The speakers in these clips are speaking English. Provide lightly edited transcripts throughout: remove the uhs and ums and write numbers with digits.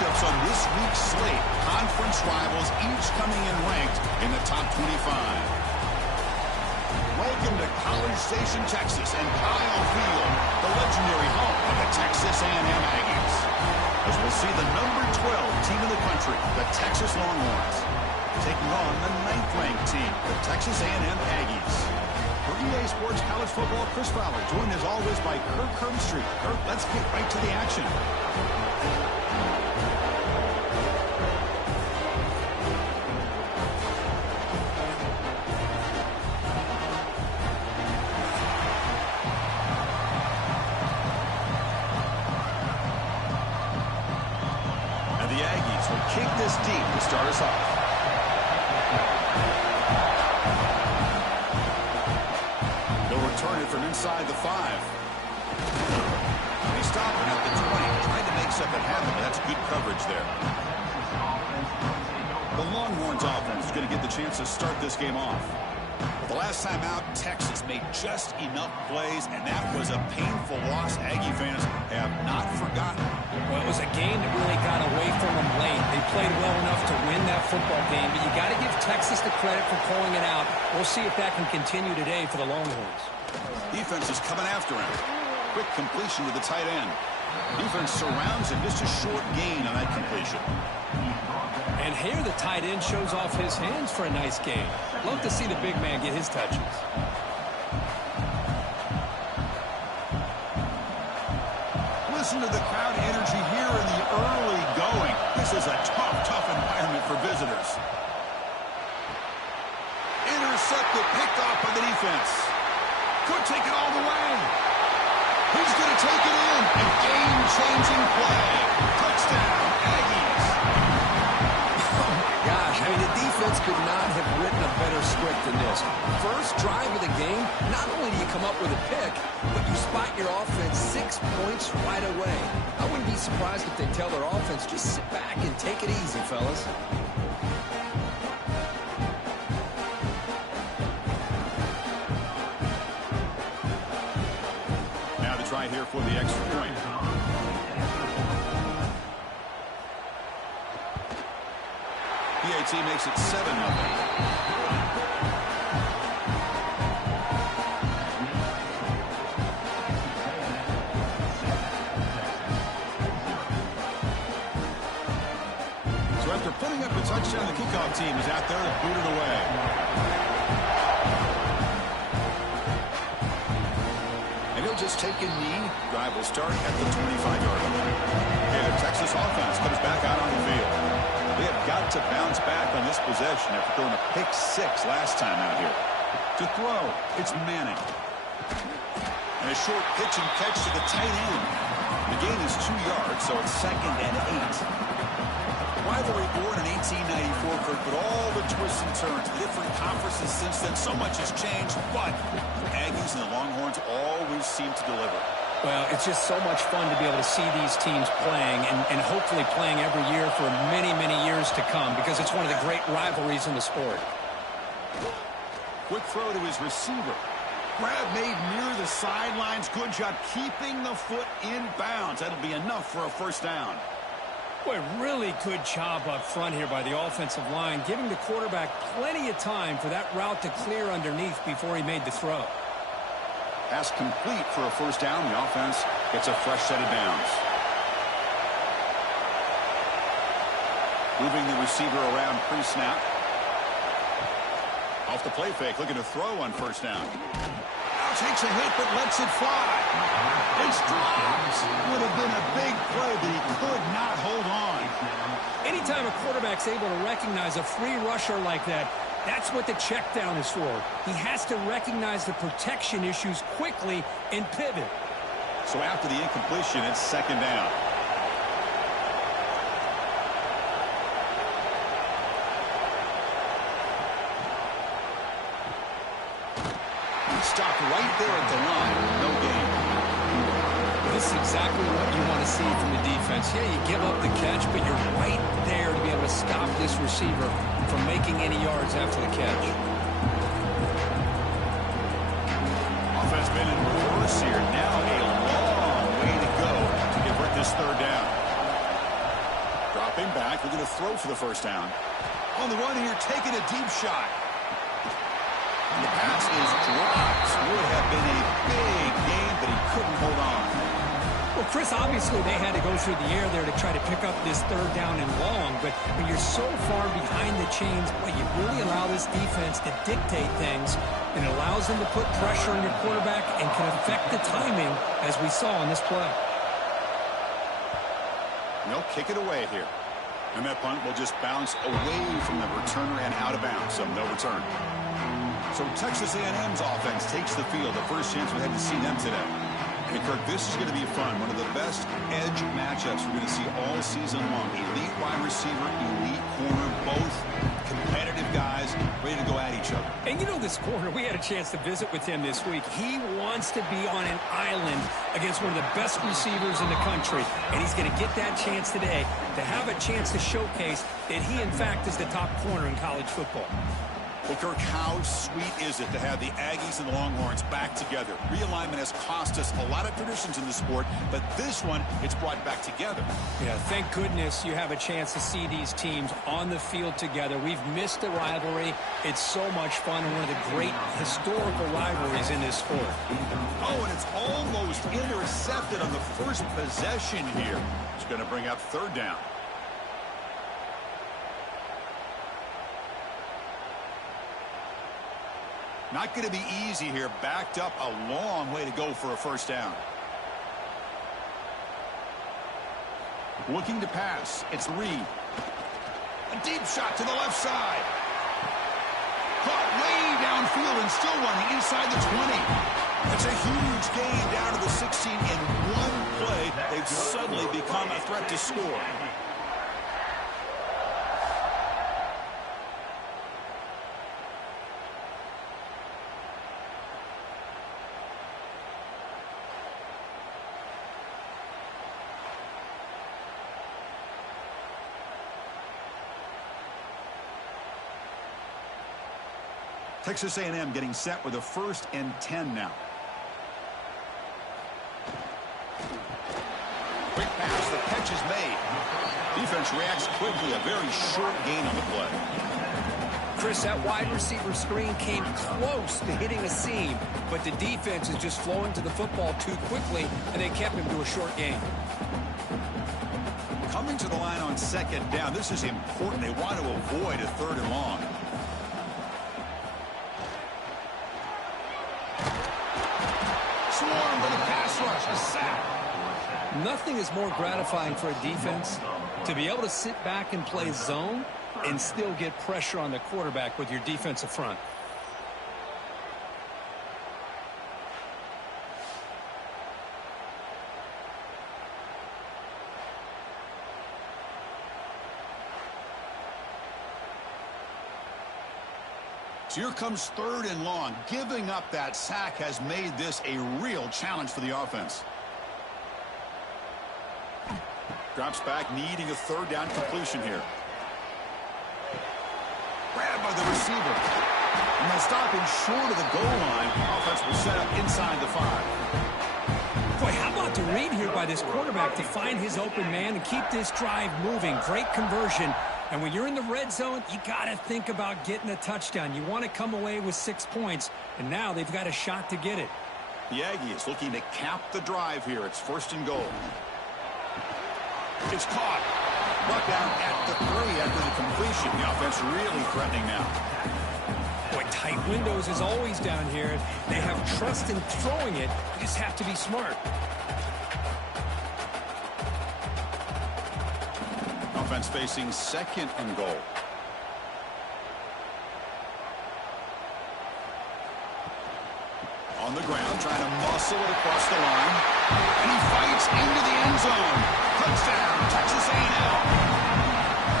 matchups on this week's slate. Conference rivals, each coming in ranked in the top 25. Welcome to College Station, Texas, and Kyle Field, the legendary home of the Texas A&M Aggies. As we'll see the number 12 team in the country, the Texas Longhorns, taking on the 9th-ranked team, the Texas A&M Aggies. For EA Sports College Football, Chris Fowler, joined as always by Kirk Herbstreit. Kirk, let's get right to the action. And the Aggies will kick this deep to start us off. Turn it from inside the 5. They stop it at the 20, trying to make something happen, but that's good coverage there. The Longhorns offense is going to get the chance to start this game off. The last time out, Texas made just enough plays, and that was a painful loss. Aggie fans have not forgotten. Well, it was a game that really got away from them late. They played well enough to win that football game, but you got to give Texas the credit for pulling it out. We'll see if that can continue today for the Longhorns. Defense is coming after him. Quick completion to the tight end. Defense surrounds him. Just a short gain on that completion. And here the tight end shows off his hands for a nice game. Love to see the big man get his touches. Listen to the crowd energy here in the early going. This is a tough environment for visitors. Intercepted, picked off by the defense. Could take it all the way. He's going to take it in. A game-changing play. Touchdown, Aggies. Oh, my gosh. I mean, the defense could not have written a better script than this. First drive of the game, not only do you come up with a pick, but you spot your offense 6 points right away. I wouldn't be surprised if they tell their offense, just sit back and take it easy, fellas. Try here for the extra point. PAT makes it 7-0. So after putting up a touchdown, the kickoff team is out there to boot it away. Just take a knee. Drive will start at the 25-yard line. And the Texas offense comes back out on the field. They have got to bounce back on this possession after throwing a pick 6 last time out here. To throw, it's Manning. And a short pitch and catch to the tight end. The gain is 2 yards, so it's 2nd and 8. Rivalry born in 1894, Kirk, but all the twists and turns, the different conferences since then, so much has changed, but the Aggies and the Longhorns always seem to deliver. Well, it's just so much fun to be able to see these teams playing and hopefully playing every year for many years to come, because it's one of the great rivalries in the sport. Quick throw to his receiver. Grab made near the sidelines. Good job keeping the foot in bounds. That'll be enough for a first down. Boy, really good job up front here by the offensive line, giving the quarterback plenty of time for that route to clear underneath before he made the throw. Pass complete for a first down. The offense gets a fresh set of downs. Moving the receiver around pre-snap. Off the play fake, looking to throw on first down. Takes a hit, but lets it fly. It's dropped. Would have been a big play, but he could not hold on. Anytime a quarterback's able to recognize a free rusher like that, that's what the check down is for. He has to recognize the protection issues quickly and pivot. So after the incompletion, it's 2nd down. Stopped right there at the line. No gain. This is exactly what you want to see from the defense. Yeah, you give up the catch, but you're right there to be able to stop this receiver from making any yards after the catch. Offense been in reverse here. Now a long way to go to convert this 3rd down. Dropping back, looking to throw for the first down. On the run here, taking a deep shot. And the pass is dropped. Would have been a big gain, but he couldn't hold on. Well, Chris, obviously they had to go through the air there to try to pick up this third down and long, but when you're so far behind the chains, boy, you really allow this defense to dictate things, and it allows them to put pressure on your quarterback and can affect the timing, as we saw on this play. They'll kick it away here. And that punt will just bounce away from the returner and out of bounds, so no return. So Texas A&M's offense takes the field. The first chance we had to see them today. And Kirk, this is going to be fun. One of the best edge matchups we're going to see all season long. Elite wide receiver, elite corner, both competitive guys ready to go at each other. And you know this corner, we had a chance to visit with him this week. He wants to be on an island against one of the best receivers in the country. And he's going to get that chance today to have a chance to showcase that he, in fact, is the top corner in college football. Well, Kirk, how sweet is it to have the Aggies and the Longhorns back together? Realignment has cost us a lot of traditions in the sport, but this one, it's brought back together. Yeah, thank goodness you have a chance to see these teams on the field together. We've missed the rivalry. It's so much fun, and one of the great historical rivalries in this sport. Oh, and it's almost intercepted on the first possession here. It's going to bring up third down. Not going to be easy here. Backed up a long way to go for a first down. Looking to pass. It's Reed. A deep shot to the left side. Caught way downfield and still running inside the 20. That's a huge gain down to the 16 in one play. They've suddenly become a threat to score. Texas A&M getting set with a 1st and 10 now. Quick pass, the catch is made. Defense reacts quickly, a very short gain on the play. Chris, that wide receiver screen came close to hitting a seam, but the defense is just flowing to the football too quickly, and they kept him to a short gain. Coming to the line on 2nd down, this is important. They want to avoid a 3rd and long. Swarmed with a pass rush, a sack. Nothing is more gratifying for a defense to be able to sit back and play zone and still get pressure on the quarterback with your defensive front. So here comes 3rd and long. Giving up that sack has made this a real challenge for the offense. Drops back, needing a 3rd down completion here. Grabbed by the receiver. And they'll stop him short of the goal line. Offense will set up inside the 5. Boy, how about the read here by this quarterback to find his open man and keep this drive moving. Great conversion. And when you're in the red zone, you got to think about getting a touchdown. You want to come away with 6 points, and now they've got a shot to get it. The Aggies looking to cap the drive here. It's 1st and goal. It's caught. Brought down at the 3 after the completion. The offense really threatening now. Boy, tight windows is always down here. They have trust in throwing it. You just have to be smart. Offense facing 2nd and goal. On the ground, trying to muscle it across the line. And he fights into the end zone. Touchdown, Texas A&M.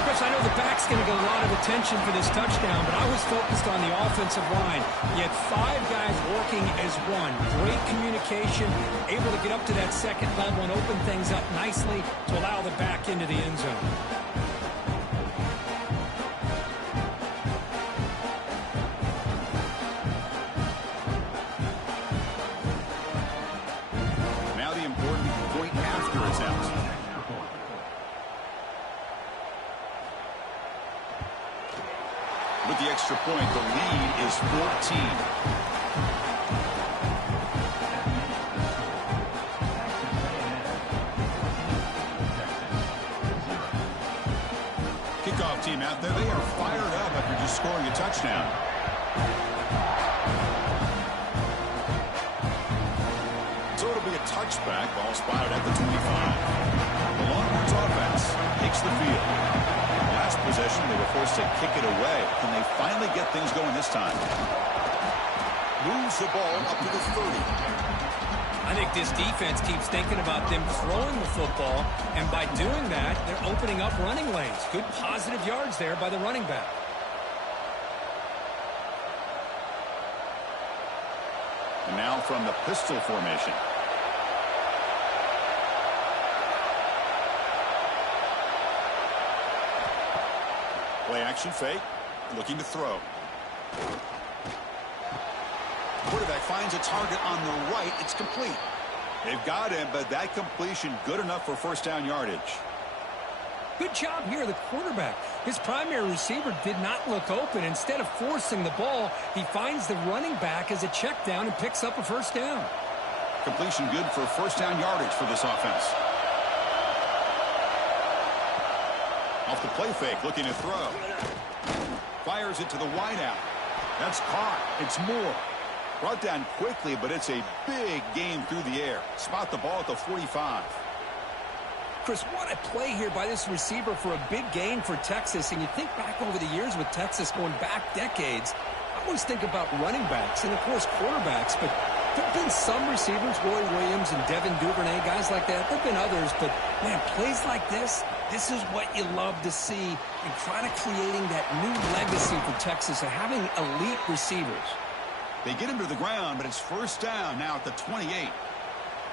Chris, I know the back's going to get a lot of attention for this touchdown, but I was focused on the offensive line. You had 5 guys working as one. Great communication, able to get up to that 2nd level and open things up nicely to allow the back into the end zone. extra point. The lead is 14. Kickoff team out there. They are fired up after just scoring a touchdown. So it'll be a touchback. Ball spotted at the 25. The Longhorns offense takes the field. Last possession, they were forced to kick it away. Can they finally get things going this time? Moves the ball up to the 30. I think this defense keeps thinking about them throwing the football, and by doing that, they're opening up running lanes. Good positive yards there by the running back. And now from the pistol formation. Play action fake, looking to throw. Quarterback finds a target on the right. It's complete. They've got him, but that completion good enough for first down yardage. Good job here, the quarterback. His primary receiver did not look open. Instead of forcing the ball, he finds the running back as a check down and picks up a first down. Completion good for first down yardage for this offense. Off the play fake, looking to throw. Fires it to the wideout. That's caught. It's Moore. Brought down quickly, but it's a big game through the air. Spot the ball at the 45. Chris, what a play here by this receiver for a big gain for Texas. And you think back over the years with Texas going back decades, I always think about running backs and, of course, quarterbacks. But there have been some receivers, Roy Williams and Devin Duvernay, guys like that. There have been others. But, man, plays like this is what you love to see and kind of creating that new legacy for Texas of having elite receivers. They get him to the ground, but it's first down now at the 28.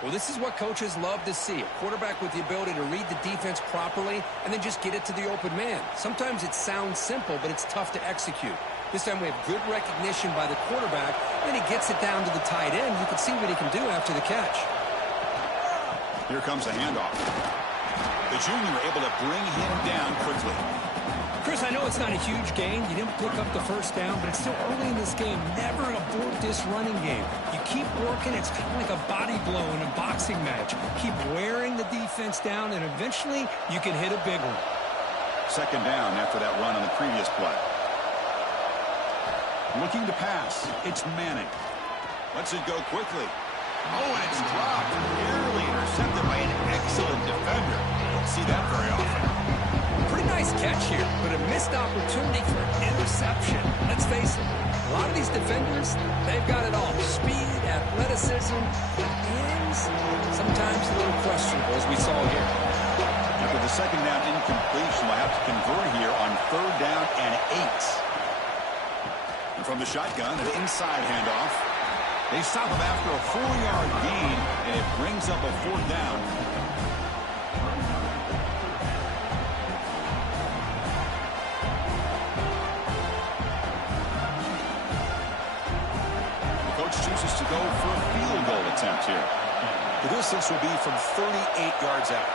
Well, this is what coaches love to see. A quarterback with the ability to read the defense properly and then just get it to the open man. Sometimes it sounds simple, but it's tough to execute. This time we have good recognition by the quarterback, and he gets it down to the tight end. You can see what he can do after the catch. Here comes the handoff. The junior able to bring him down quickly. Chris, I know it's not a huge gain. You didn't pick up the first down, but it's still early in this game. Never abort this running game. You keep working. It's kind of like a body blow in a boxing match. Keep wearing the defense down, and eventually you can hit a big one. Second down after that run on the previous play. Looking to pass. It's Manning. Lets it go quickly. Oh, and it's dropped. Nearly intercepted by an excellent defender. Don't see that very often. Pretty nice catch here, but a missed opportunity for an interception. Let's face it, a lot of these defenders, they've got it all. Speed, athleticism, and sometimes a little questionable, as we saw here. After the second down incompletion, we'll have to convert here on third down and 8. And from the shotgun, an inside handoff. They stop him after a 4-yard gain, and it brings up a fourth down. Chooses to go for a field goal attempt here. The distance will be from 38 yards out.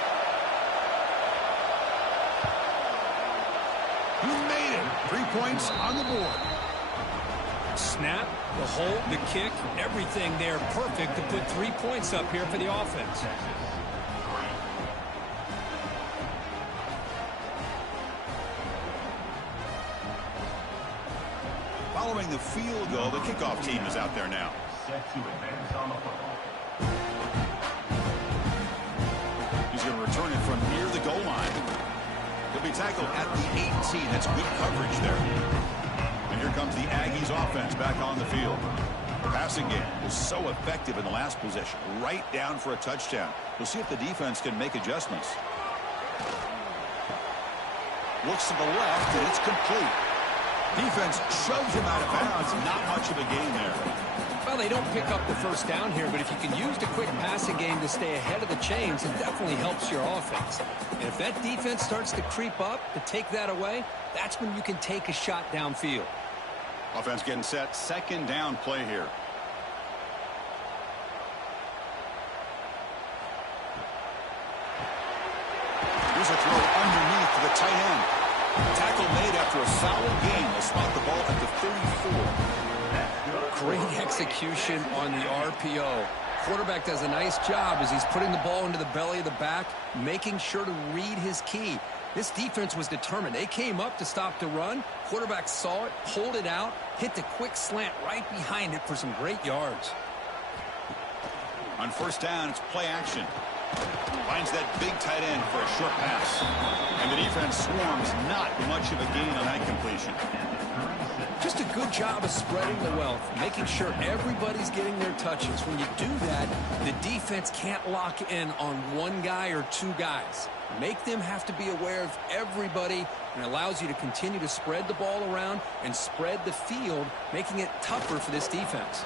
He made it. 3 points on the board. Snap, the hold, the kick, everything there perfect to put 3 points up here for the offense. Following the field goal, the kickoff team is out there now. He's going to return it from near the goal line. He'll be tackled at the 18. That's good coverage there. And here comes the Aggies offense back on the field. The passing game was so effective in the last possession, right down for a touchdown. We'll see if the defense can make adjustments. Looks to the left, and it's complete. Defense shoves him out of bounds. Not much of a gain there. Well, they don't pick up the first down here, but if you can use the quick passing game to stay ahead of the chains, it definitely helps your offense. And if that defense starts to creep up to take that away, that's when you can take a shot downfield. Offense getting set. Second down play here. Here's a throw underneath to the tight end. Tackle made after a solid gain. They'll spot the ball at the 34. Great execution on the RPO. Quarterback does a nice job as he's putting the ball into the belly of the back, making sure to read his key. This defense was determined. They came up to stop the run. Quarterback saw it, pulled it out, hit the quick slant right behind it for some great yards. On first down, it's play action. Finds that big tight end for a short pass. And the defense swarms, not much of a gain on that completion. Just a good job of spreading the wealth, making sure everybody's getting their touches. When you do that, the defense can't lock in on one guy or two guys. Make them have to be aware of everybody, and allows you to continue to spread the ball around and spread the field, making it tougher for this defense.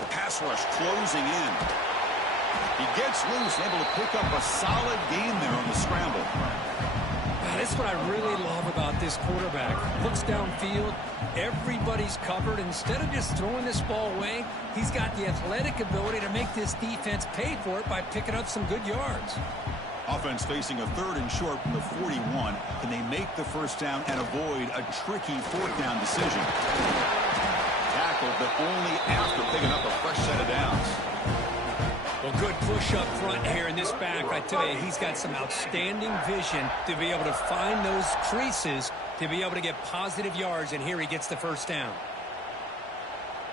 The pass rush closing in. He gets loose, able to pick up a solid gain there on the scramble. That's what I really love about this quarterback. Looks downfield, everybody's covered. Instead of just throwing this ball away, he's got the athletic ability to make this defense pay for it by picking up some good yards. Offense facing a 3rd and short from the 41. Can they make the first down and avoid a tricky 4th down decision? Tackled, but only after picking up a fresh set of downs. Well, good push up front here in this back. I tell you, he's got some outstanding vision to be able to find those creases, to be able to get positive yards, and here he gets the first down.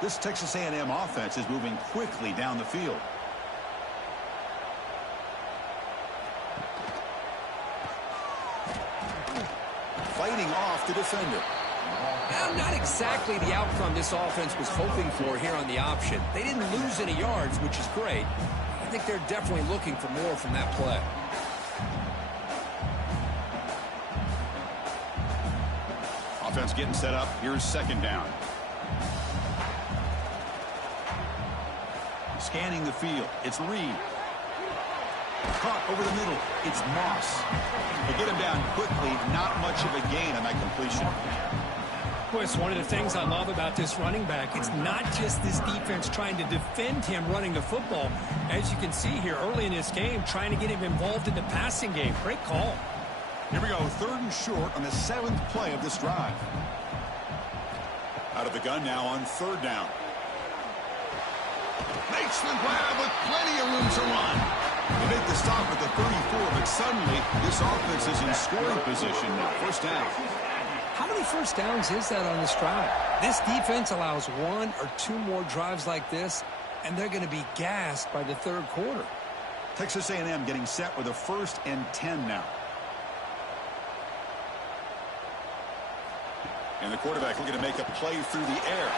This Texas A&M offense is moving quickly down the field. Fighting off the defender. Well, not exactly the outcome this offense was hoping for here on the option. They didn't lose any yards, which is great. I think they're definitely looking for more from that play. Offense getting set up. Here's 2nd down. Scanning the field. It's Reed. Caught over the middle. It's Moss. They get him down quickly. Not much of a gain on that completion. Well, it's one of the things I love about this running back. It's not just this defense trying to defend him running the football. As you can see here early in this game, trying to get him involved in the passing game. Great call. Here we go, 3rd and short on the 7th play of this drive. Out of the gun now on 3rd down. Makes the grab with plenty of room to run. They make the stop at the 34, but suddenly this offense is in scoring position now. First down. How many first downs is that on this drive? This defense allows 1 or 2 more drives like this, and they're going to be gassed by the 3rd quarter. Texas A&M getting set with a 1st and 10 now. And the quarterback looking to make a play through the air.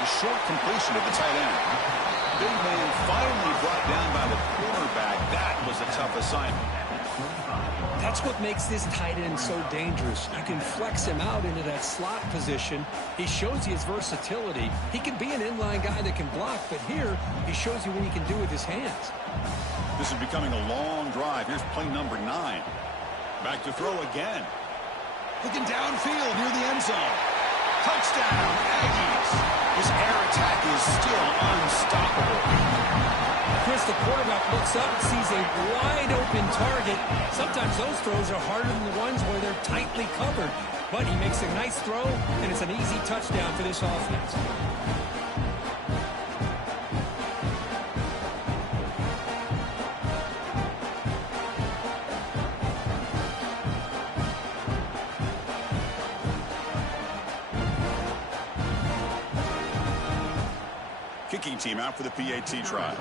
The short completion to the tight end. Big man finally brought down by the quarterback. That was a tough assignment. That's what makes this tight end so dangerous. You can flex him out into that slot position. He shows you his versatility. He can be an inline guy that can block, but here he shows you what he can do with his hands. This is becoming a long drive. Here's play number 9. Back to throw again. Looking downfield near the end zone. Touchdown, Aggies. This air attack is still unstoppable. Chris, the quarterback looks up and sees a wide-open target. Sometimes those throws are harder than the ones where they're tightly covered. But he makes a nice throw, and it's an easy touchdown for this offense. Kicking team out for the PAT try.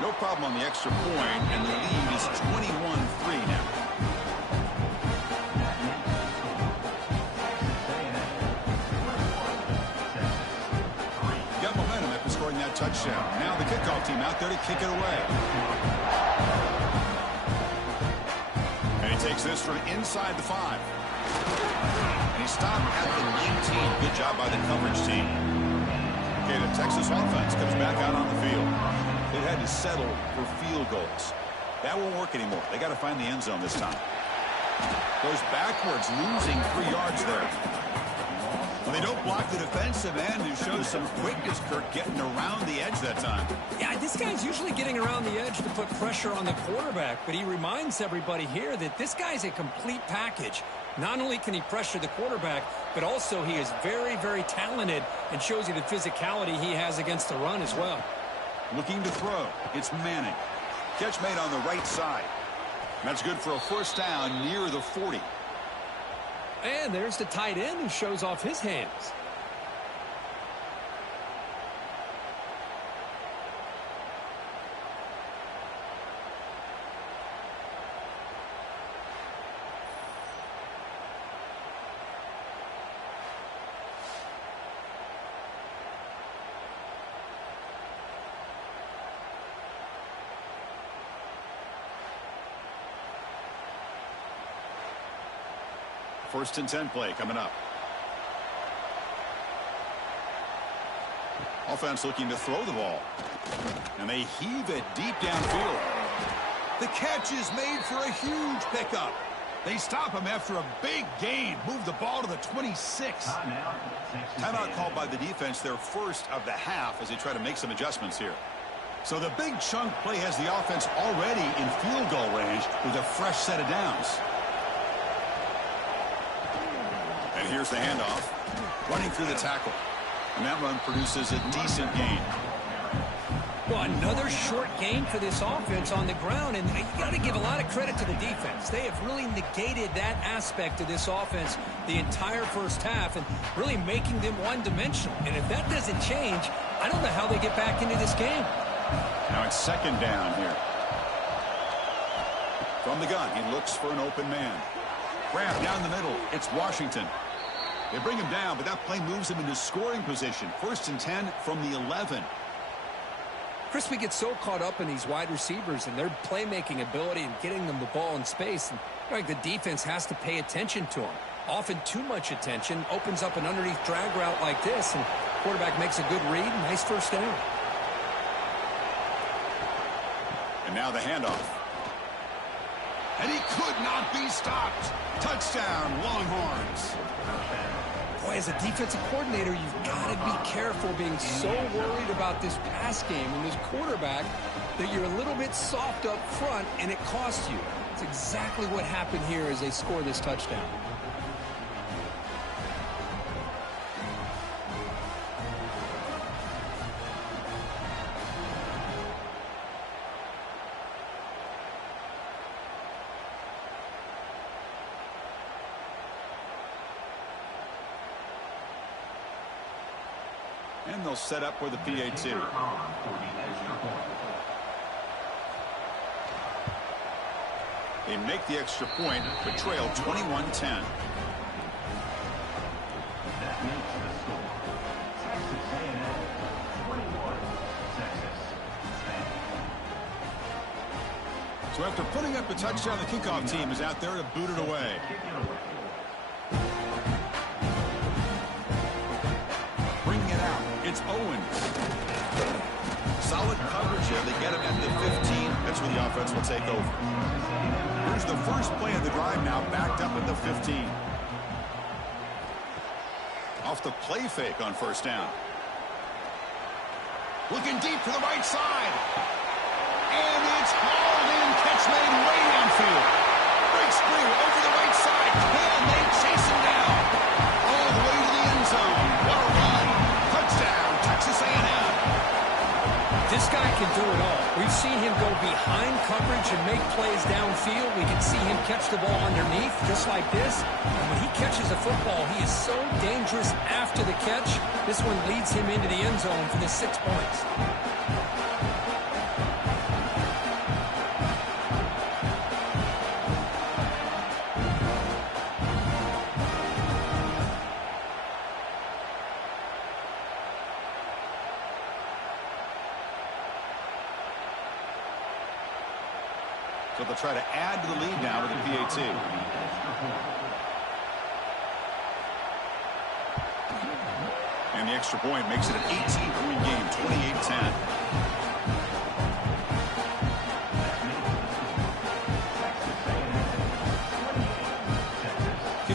No problem on the extra point, and the lead is 21-3 now. Got momentum after scoring that touchdown. Now the kickoff team out there to kick it away. And he takes this from inside the 5. And he stopped at the 19. Good job by the coverage team. Okay, the Texas offense comes back out on the field. They've had to settle for field goals. That won't work anymore. They got to find the end zone this time. Goes backwards, losing 3 yards there. Well, they don't block the defensive end, who shows some quickness, Kirk, getting around the edge that time. Yeah, this guy's usually getting around the edge to put pressure on the quarterback, but he reminds everybody here that this guy's a complete package. Not only can he pressure the quarterback, but also he is very, very talented and shows you the physicality he has against the run as well. Looking to throw. It's Manning. Catch made on the right side. That's good for a first down near the 40. And there's the tight end who shows off his hands. First and 10 play coming up. Offense looking to throw the ball. And they heave it deep downfield. The catch is made for a huge pickup. They stop him after a big gain. Move the ball to the 26. Timeout called by the defense, their first of the half, as they try to make some adjustments here. So the big chunk play has the offense already in field goal range with a fresh set of downs. And here's the handoff. Running through the tackle. And that run produces a decent gain. Well, another short gain for this offense on the ground, and you got to give a lot of credit to the defense. They have really negated that aspect of this offense the entire first half and really making them one-dimensional. And if that doesn't change, I don't know how they get back into this game. Now it's second down here. From the gun, he looks for an open man. Grab down the middle. It's Washington. They bring him down, but that play moves him into scoring position. First and 10 from the 11. Chris, we get so caught up in these wide receivers and their playmaking ability and getting them the ball in space. And like the defense has to pay attention to them. Often too much attention opens up an underneath drag route like this, and quarterback makes a good read. Nice first down. And now the handoff. And he could not be stopped. Touchdown, Longhorns. Boy, as a defensive coordinator, you've got to be careful being so worried about this pass game and this quarterback that you're a little bit soft up front and it costs you. It's exactly what happened here as they score this touchdown. And they'll set up for the PAT. They make the extra point, but trail 21-10. So after putting up a touchdown, the kickoff team is out there to boot it away. It's Owens. Solid coverage here. They get him at the 15. That's where the offense will take over. Here's the first play of the drive now, backed up at the 15. Off the play fake on first down. Looking deep to the right side. And it's hauled in. Catch made way downfield. Breaks free over the right side. Can they chase him down? All the way to the end zone. What a run. Touchdown, Texas A&M. This guy can do it all. We've seen him go behind coverage and make plays downfield. We can see him catch the ball underneath just like this. And when he catches a football, he is so dangerous after the catch. This one leads him into the end zone for the 6 points. So they'll try to add to the lead now with the PAT. And the extra point makes it an 18-point game, 28-10.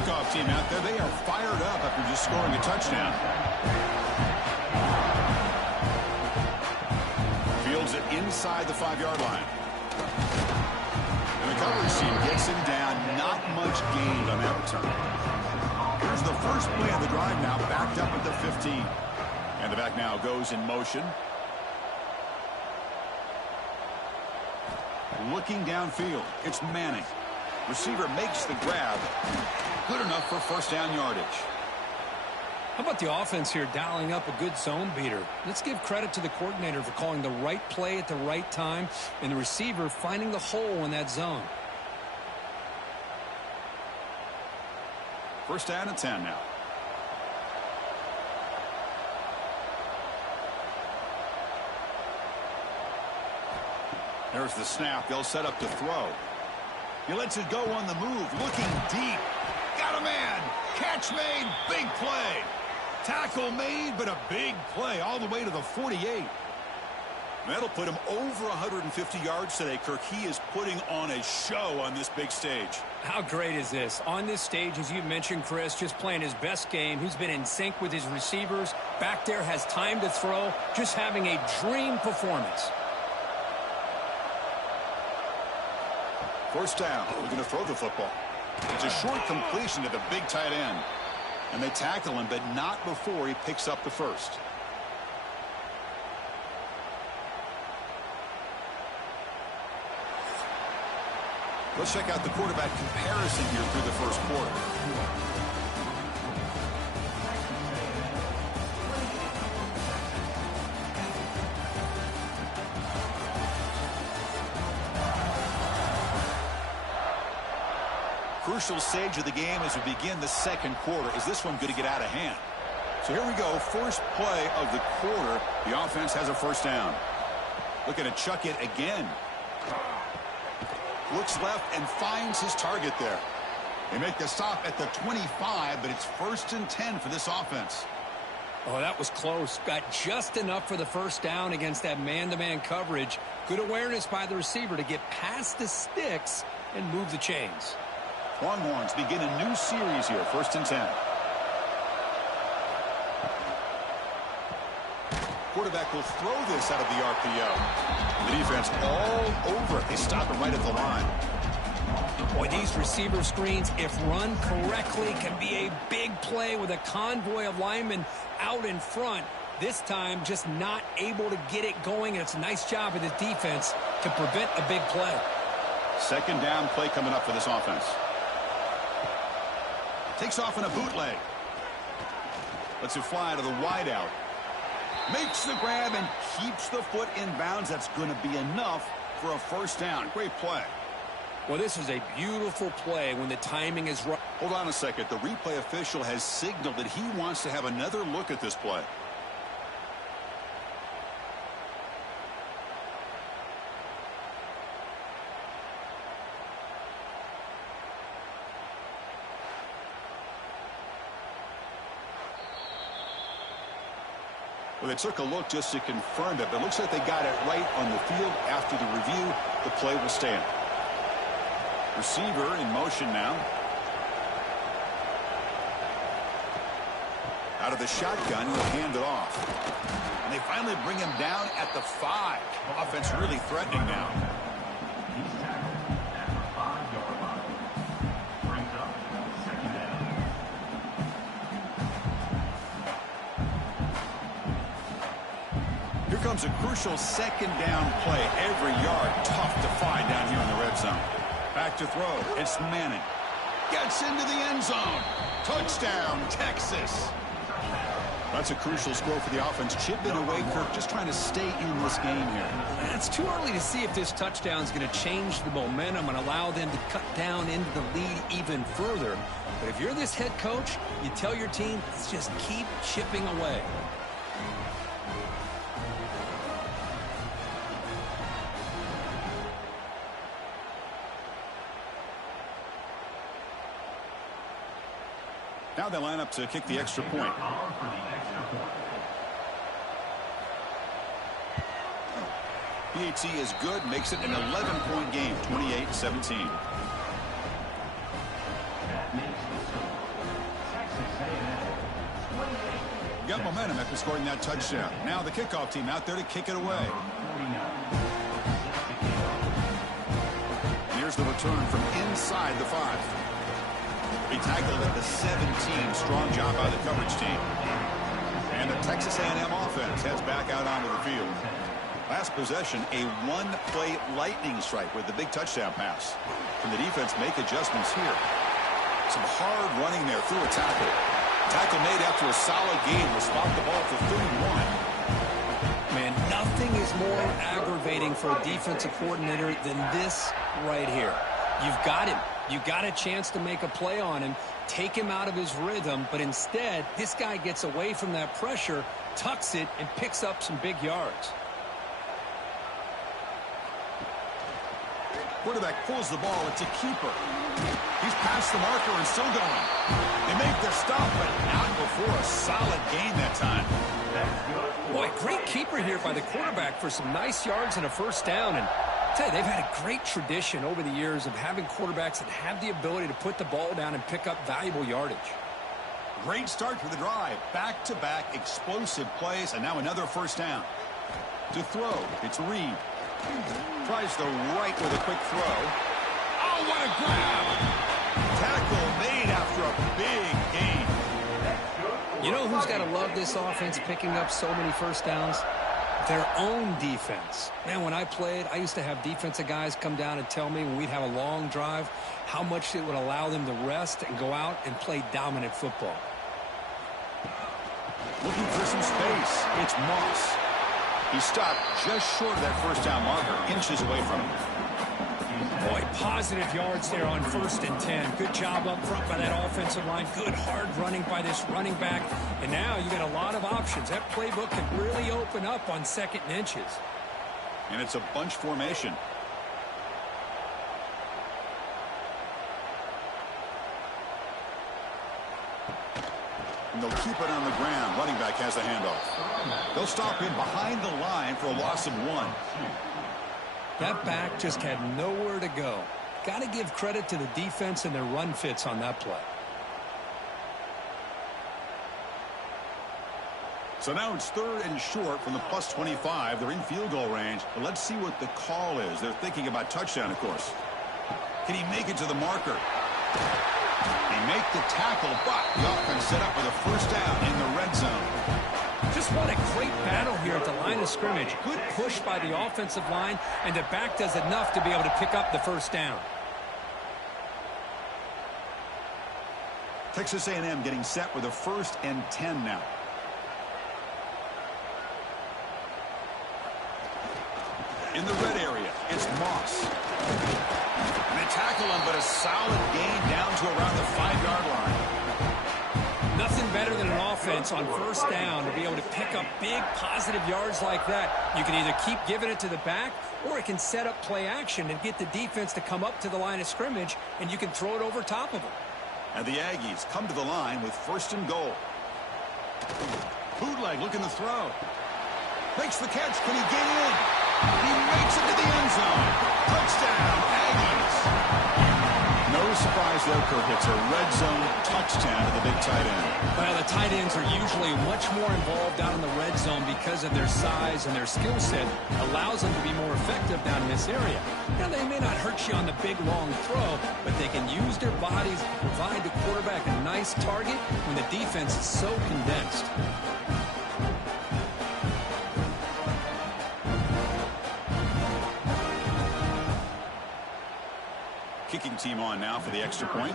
kickoff team out there, they are fired up after just scoring a touchdown. Fields it inside the 5-yard line. And the coverage team gets him down. Not much gained on that return. Here's the first play of the drive now, backed up at the 15. And the back now goes in motion. Looking downfield, it's Manning. Receiver makes the grab. Good enough for first down yardage. How about the offense here dialing up a good zone beater? Let's give credit to the coordinator for calling the right play at the right time and the receiver finding the hole in that zone. First down and 10 now. There's the snap. They'll set up to throw. He lets it go on the move. Looking deep. Got a man. Catch made. Big play. Tackle made, but a big play all the way to the 48. That'll put him over 150 yards today, Kirk. He is putting on a show on this big stage. How great is this? On this stage, as you mentioned, Chris, just playing his best game. He's been in sync with his receivers. Back there, has time to throw. Just having a dream performance. First down. We're going to throw the football. It's a short completion to the big tight end. And they tackle him, but not before he picks up the first. Let's check out the quarterback comparison here through the first quarter. Crucial stage of the game as we begin the second quarter. Is this one going to get out of hand? So here we go. First play of the quarter. The offense has a first down. Looking to chuck it again. Looks left and finds his target there. They make the stop at the 25, but it's 1st and 10 for this offense. Oh, that was close. Got just enough for the first down against that man-to-man coverage. Good awareness by the receiver to get past the sticks and move the chains. Longhorns begin a new series here, 1st and 10. Quarterback will throw this out of the RPO. The defense all over it. They stop him right at the line. Boy, these receiver screens, if run correctly, can be a big play with a convoy of linemen out in front. This time, just not able to get it going, and it's a nice job of the defense to prevent a big play. Second down play coming up for this offense. Takes off in a bootleg. Lets it fly to the wideout. Makes the grab and keeps the foot in bounds. That's going to be enough for a first down. Great play. Well, this is a beautiful play when the timing is right. Hold on a second. The replay official has signaled that he wants to have another look at this play. Well, they took a look just to confirm it, but it looks like they got it right on the field. After the review, the play will stand. Receiver in motion now. Out of the shotgun, he'll hand it off. And they finally bring him down at the 5. Offense really threatening now. Here comes a crucial second down play. Every yard tough to find down here in the red zone. Back to throw. It's Manning. Gets into the end zone. Touchdown, Texas. That's a crucial score for the offense. Chipping away, Kirk, just trying to stay in this game here. It's too early to see if this touchdown is going to change the momentum and allow them to cut down into the lead even further. But if you're this head coach, you tell your team, let's just keep chipping away. Now they line up to kick the extra point. PAT is good, makes it an 11-point game, 28-17. Got momentum after scoring that touchdown. Now the kickoff team out there to kick it away. Here's the return from inside the 5. He tackled at the 17. Strong job by the coverage team. And the Texas A&M offense heads back out onto the field. Last possession, a one-play lightning strike with the big touchdown pass. Can the defense make adjustments here? Some hard running there through a tackle. Tackle made after a solid game will stop the ball for 31. Man, nothing is more aggravating for a defensive coordinator than this right here. You've got him. You got a chance to make a play on him, take him out of his rhythm, but instead, this guy gets away from that pressure, tucks it, and picks up some big yards. Quarterback pulls the ball. It's a keeper. He's past the marker and still going. They make the stop, but not before a solid gain that time. Boy, great keeper here by the quarterback for some nice yards and a first down. And I tell you, they've had a great tradition over the years of having quarterbacks that have the ability to put the ball down and pick up valuable yardage. Great start to the drive. Back-to-back explosive plays, and now another first down. To throw, it's Reed. Tries the right with a quick throw. Oh, what a grab! Tackle made after a big gain. You know who's got to love this offense picking up so many first downs? Their own defense. Man, when I played, I used to have defensive guys come down and tell me when we'd have a long drive how much it would allow them to rest and go out and play dominant football. Looking for some space. It's Moss. He stopped just short of that first down marker, inches away from him. Boy, positive yards there on 1st and 10. Good job up front by that offensive line. Good hard running by this running back. And now you got a lot of options. That playbook can really open up on 2nd and inches. And it's a bunch formation. And they'll keep it on the ground. Running back has the handoff. They'll stop him behind the line for a loss of 1. That back just had nowhere to go. Got to give credit to the defense and their run fits on that play. So now it's 3rd and short from the plus 25. They're in field goal range. But let's see what the call is. They're thinking about touchdown, of course. Can he make it to the marker? They make the tackle, but the offense set up with a first down in the red zone. Just what a great battle here at the line of scrimmage. Good push by the offensive line, and the back does enough to be able to pick up the first down. Texas A&M getting set with a 1st and 10 now. In the red area, it's Moss. And they tackle him, but a solid gain down to around the 5-yard line. Nothing better than an offense on 1st down to be able to pick up big positive yards like that. You can either keep giving it to the back, or it can set up play action and get the defense to come up to the line of scrimmage, and you can throw it over top of them. And the Aggies come to the line with 1st and goal. Bootleg looking to throw. Makes the catch. Can he get in? He makes it to the end zone. Touchdown, Aggies. No surprise there, Kirk. It's a red zone touchdown to the big tight end. Well, the tight ends are usually much more involved down in the red zone because of their size and their skill set. Allows them to be more effective down in this area. Now, they may not hurt you on the big, long throw, but they can use their bodies to provide the quarterback a nice target when the defense is so condensed. Kicking team on now for the extra point.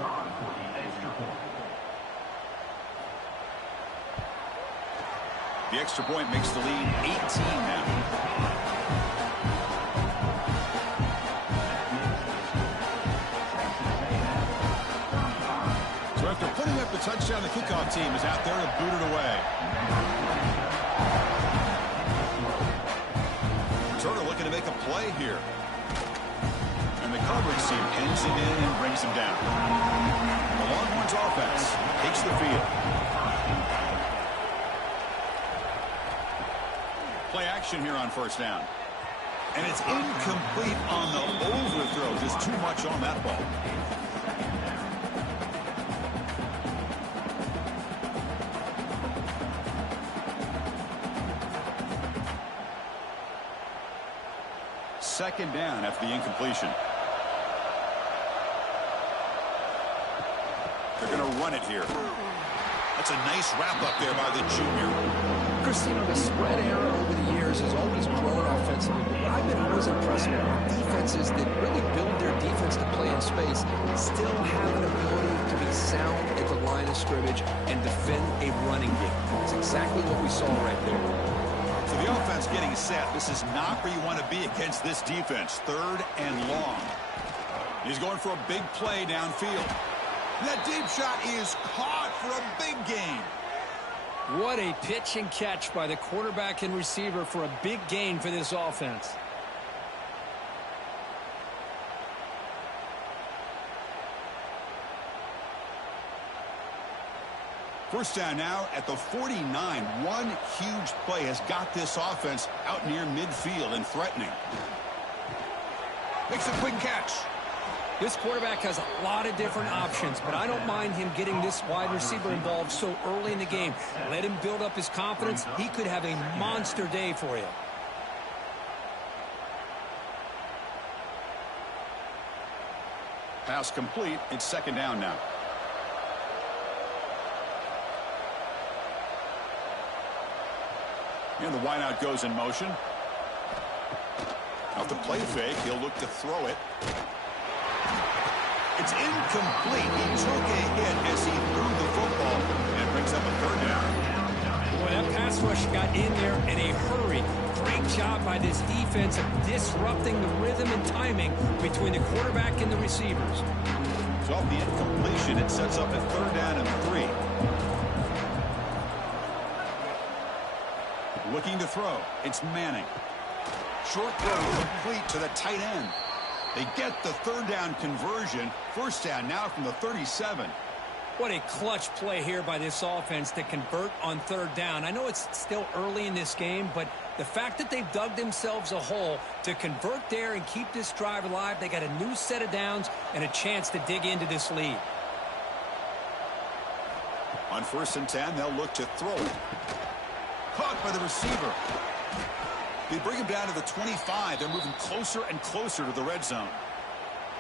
The extra point makes the lead 18 now. So after putting up the touchdown, the kickoff team is out there to boot it away. Turner looking to make a play here. And the coverage team pins him in and brings him down. The Longhorns offense takes the field. Play action here on 1st down. And it's incomplete on the overthrow. Just too much on that ball. second down after the incompletion. They're going to run it here. That's a nice wrap-up there by the junior. Christine, the spread era over the years has always grown offensively, but what I've been always impressed with are defenses that really build their defense to play in space, still have an ability to be sound at the line of scrimmage and defend a running game. That's exactly what we saw right there. So the offense getting set. This is not where you want to be against this defense. Third and long. He's going for a big play downfield. That deep shot is caught for a big gain. What a pitch and catch by the quarterback and receiver for a big gain for this offense. First down now at the 49. One huge play has got this offense out near midfield and threatening. Makes a quick catch. This quarterback has a lot of different options, but I don't mind him getting this wide receiver involved so early in the game. Let him build up his confidence. He could have a monster day for you. Pass complete. It's second down now. And the wideout goes in motion. Off the play fake, he'll look to throw it. It's incomplete. He took a hit as he threw the football and brings up a third down. Boy, that pass rush got in there in a hurry. Great job by this defense of disrupting the rhythm and timing between the quarterback and the receivers. So off the incompletion, it sets up a third down and 3. Looking to throw. It's Manning. Short throw complete to the tight end. They get the third down conversion. First down now from the 37. What a clutch play here by this offense to convert on third down. I know it's still early in this game, but the fact that they've dug themselves a hole to convert there and keep this drive alive, they got a new set of downs and a chance to dig into this lead. On 1st and 10, they'll look to throw it. Caught by the receiver. They bring him down to the 25. They're moving closer and closer to the red zone.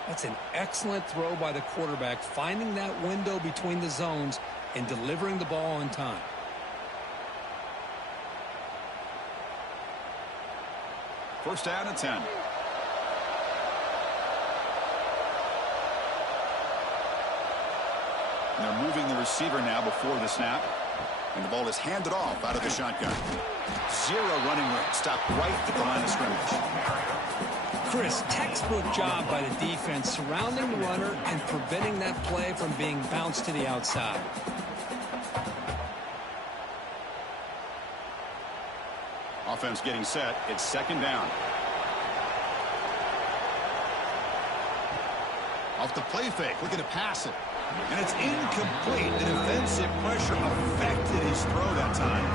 That's an excellent throw by the quarterback, finding that window between the zones and delivering the ball on time. First down and 10. And they're moving the receiver now before the snap. And the ball is handed off out of the shotgun. Zero running room. Stopped right at the line of scrimmage. Chris, textbook job by the defense surrounding the runner and preventing that play from being bounced to the outside. Offense getting set. It's second down. Off the play fake. Looking to pass it. And it's incomplete. The defensive pressure affected his throw that time.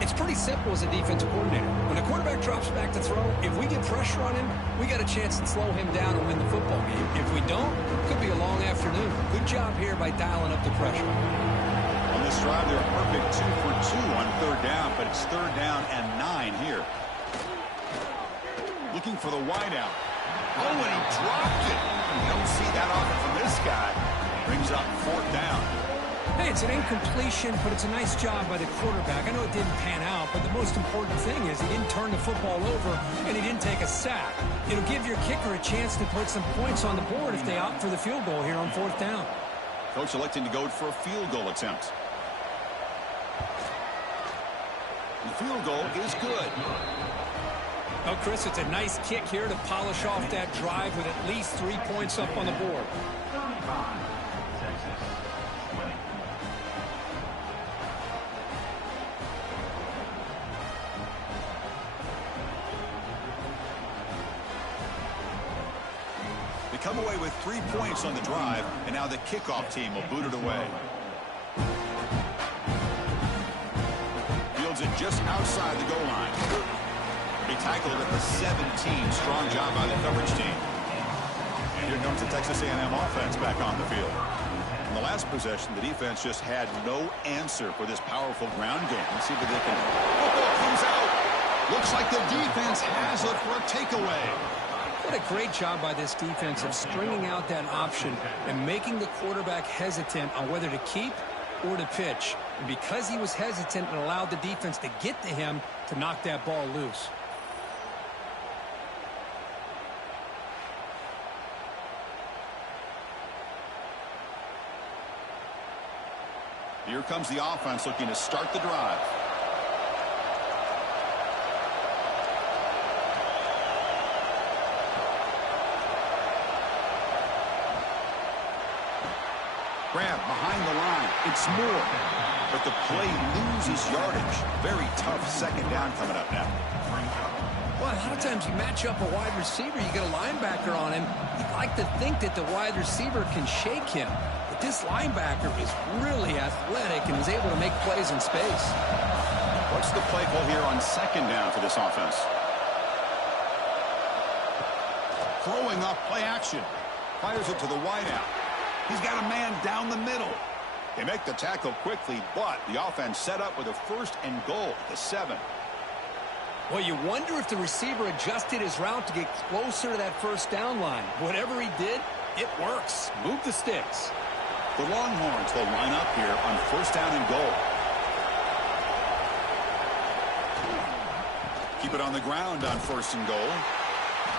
It's pretty simple as a defensive coordinator. When a quarterback drops back to throw, if we get pressure on him, we got a chance to slow him down and win the football game. If we don't, it could be a long afternoon. Good job here by dialing up the pressure. On this drive, they're a perfect 2 for 2 on third down, but it's third down and 9 here. Looking for the wideout. Oh, and he dropped it. You don't see that often from this guy. Brings up fourth down. Hey, it's an incompletion, but it's a nice job by the quarterback. I know it didn't pan out, but the most important thing is he didn't turn the football over and he didn't take a sack. It'll give your kicker a chance to put some points on the board if they opt for the field goal here on fourth down. Coach electing to go for a field goal attempt. The field goal is good. Oh, Chris, it's a nice kick here to polish off that drive with at least 3 points up on the board. They come away with 3 points on the drive, and now the kickoff team will boot it away. Fields it just outside the goal line. He tackled at the 17. Strong job by the coverage team. And here comes the Texas A&M offense back on the field. In the last possession, the defense just had no answer for this powerful ground game. Let's see if they can. Football comes out. Looks like the defense has it for a takeaway. What a great job by this defense of stringing out that option and making the quarterback hesitant on whether to keep or to pitch. And because he was hesitant, it allowed the defense to get to him to knock that ball loose. Here comes the offense looking to start the drive. Grab behind the line. It's more. But the play loses yardage. Very tough second down coming up now. Well, a lot of times you match up a wide receiver, you get a linebacker on him. You'd like to think that the wide receiver can shake him. But this linebacker is really athletic and is able to make plays in space. What's the play call here on second down for this offense? Throwing up play action. Fires it to the wideout. He's got a man down the middle. They make the tackle quickly, but the offense set up with a 1st and goal at the 7. Well, you wonder if the receiver adjusted his route to get closer to that first down line. Whatever he did, it works. Move the sticks. The Longhorns will line up here on 1st down and goal. Keep it on the ground on 1st and goal.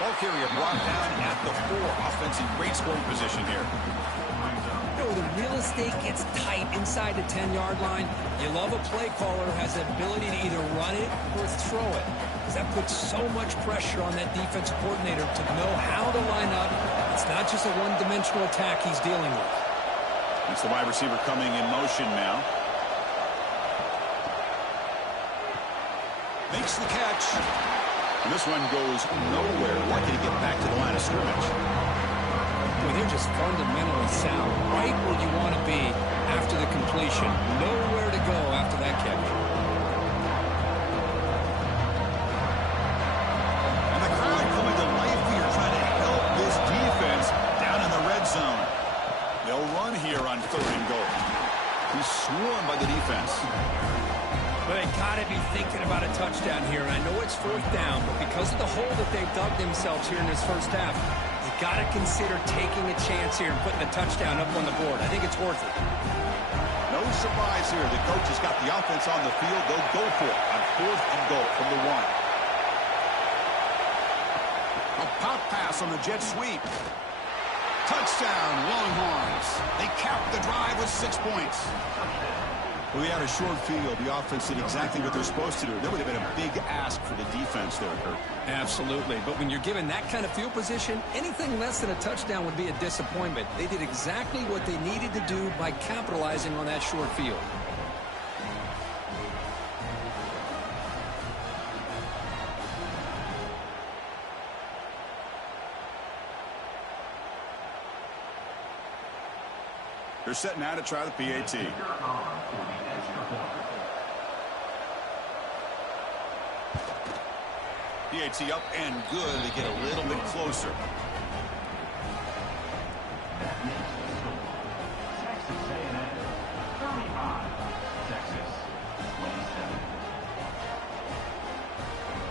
Ball carrier brought down at the 4. Offensive great scoring position here. You know, the real estate gets tight inside the 10-yard line. You love a play caller who has the ability to either run it or throw it, because that puts so much pressure on that defensive coordinator to know how to line up. It's not just a one-dimensional attack he's dealing with. It's the wide receiver coming in motion now. Makes the catch. And this one goes nowhere. Lucky to get back to the line of scrimmage. Boy, they're just fundamentally sound. Right where you want to be after the completion. Nowhere to go after that catch. And the crowd coming to life here, trying to help this defense down in the red zone. They'll run here on 3rd and goal. He's swarmed by the defense. But they got to be thinking about a touchdown here. And I know it's 4th down, but because of the hole that they've dug themselves here in this first half, you got to consider taking a chance here and putting a touchdown up on the board. I think it's worth it. No surprise here. The coach has got the offense on the field. They'll go for it on 4th and goal from the 1. A pop pass on the jet sweep. Touchdown, Longhorns. They capped the drive with 6 points. We had a short field. The offense did exactly what they're supposed to do. There would have been a big ask for the defense there, Kurt. Absolutely. But when you're given that kind of field position, anything less than a touchdown would be a disappointment. They did exactly what they needed to do by capitalizing on that short field. They're set now to try the PAT. PAT up and good. They get a little bit closer.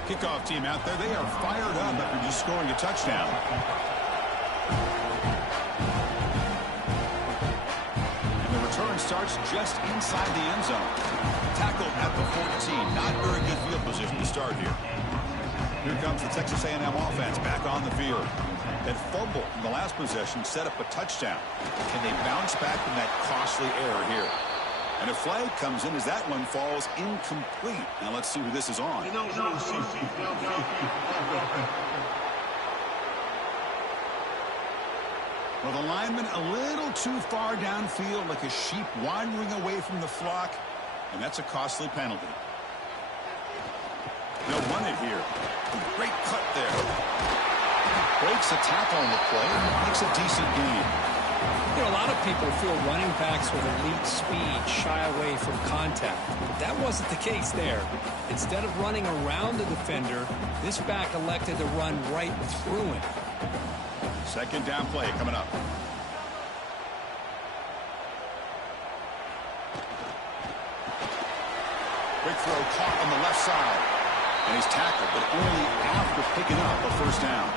Kickoff team out there. They are fired up after just scoring a touchdown. Starts just inside the end zone. Tackled at the 14. Not very good field position to start here. Here comes the Texas A&M offense back on the field. That fumble in the last possession set up a touchdown. Can they bounce back from that costly error here? And a flag comes in as that one falls incomplete. Now let's see who this is on. Well, the lineman a little too far downfield, like a sheep wandering away from the flock, and that's a costly penalty. They'll run it here. Great cut there. Breaks a tackle on the play and makes a decent gain. You know, a lot of people feel running backs with elite speed shy away from contact. But that wasn't the case there. Instead of running around the defender, this back elected to run right through him. Second down play coming up. Quick throw caught on the left side. And he's tackled, but only after picking up a 1st down.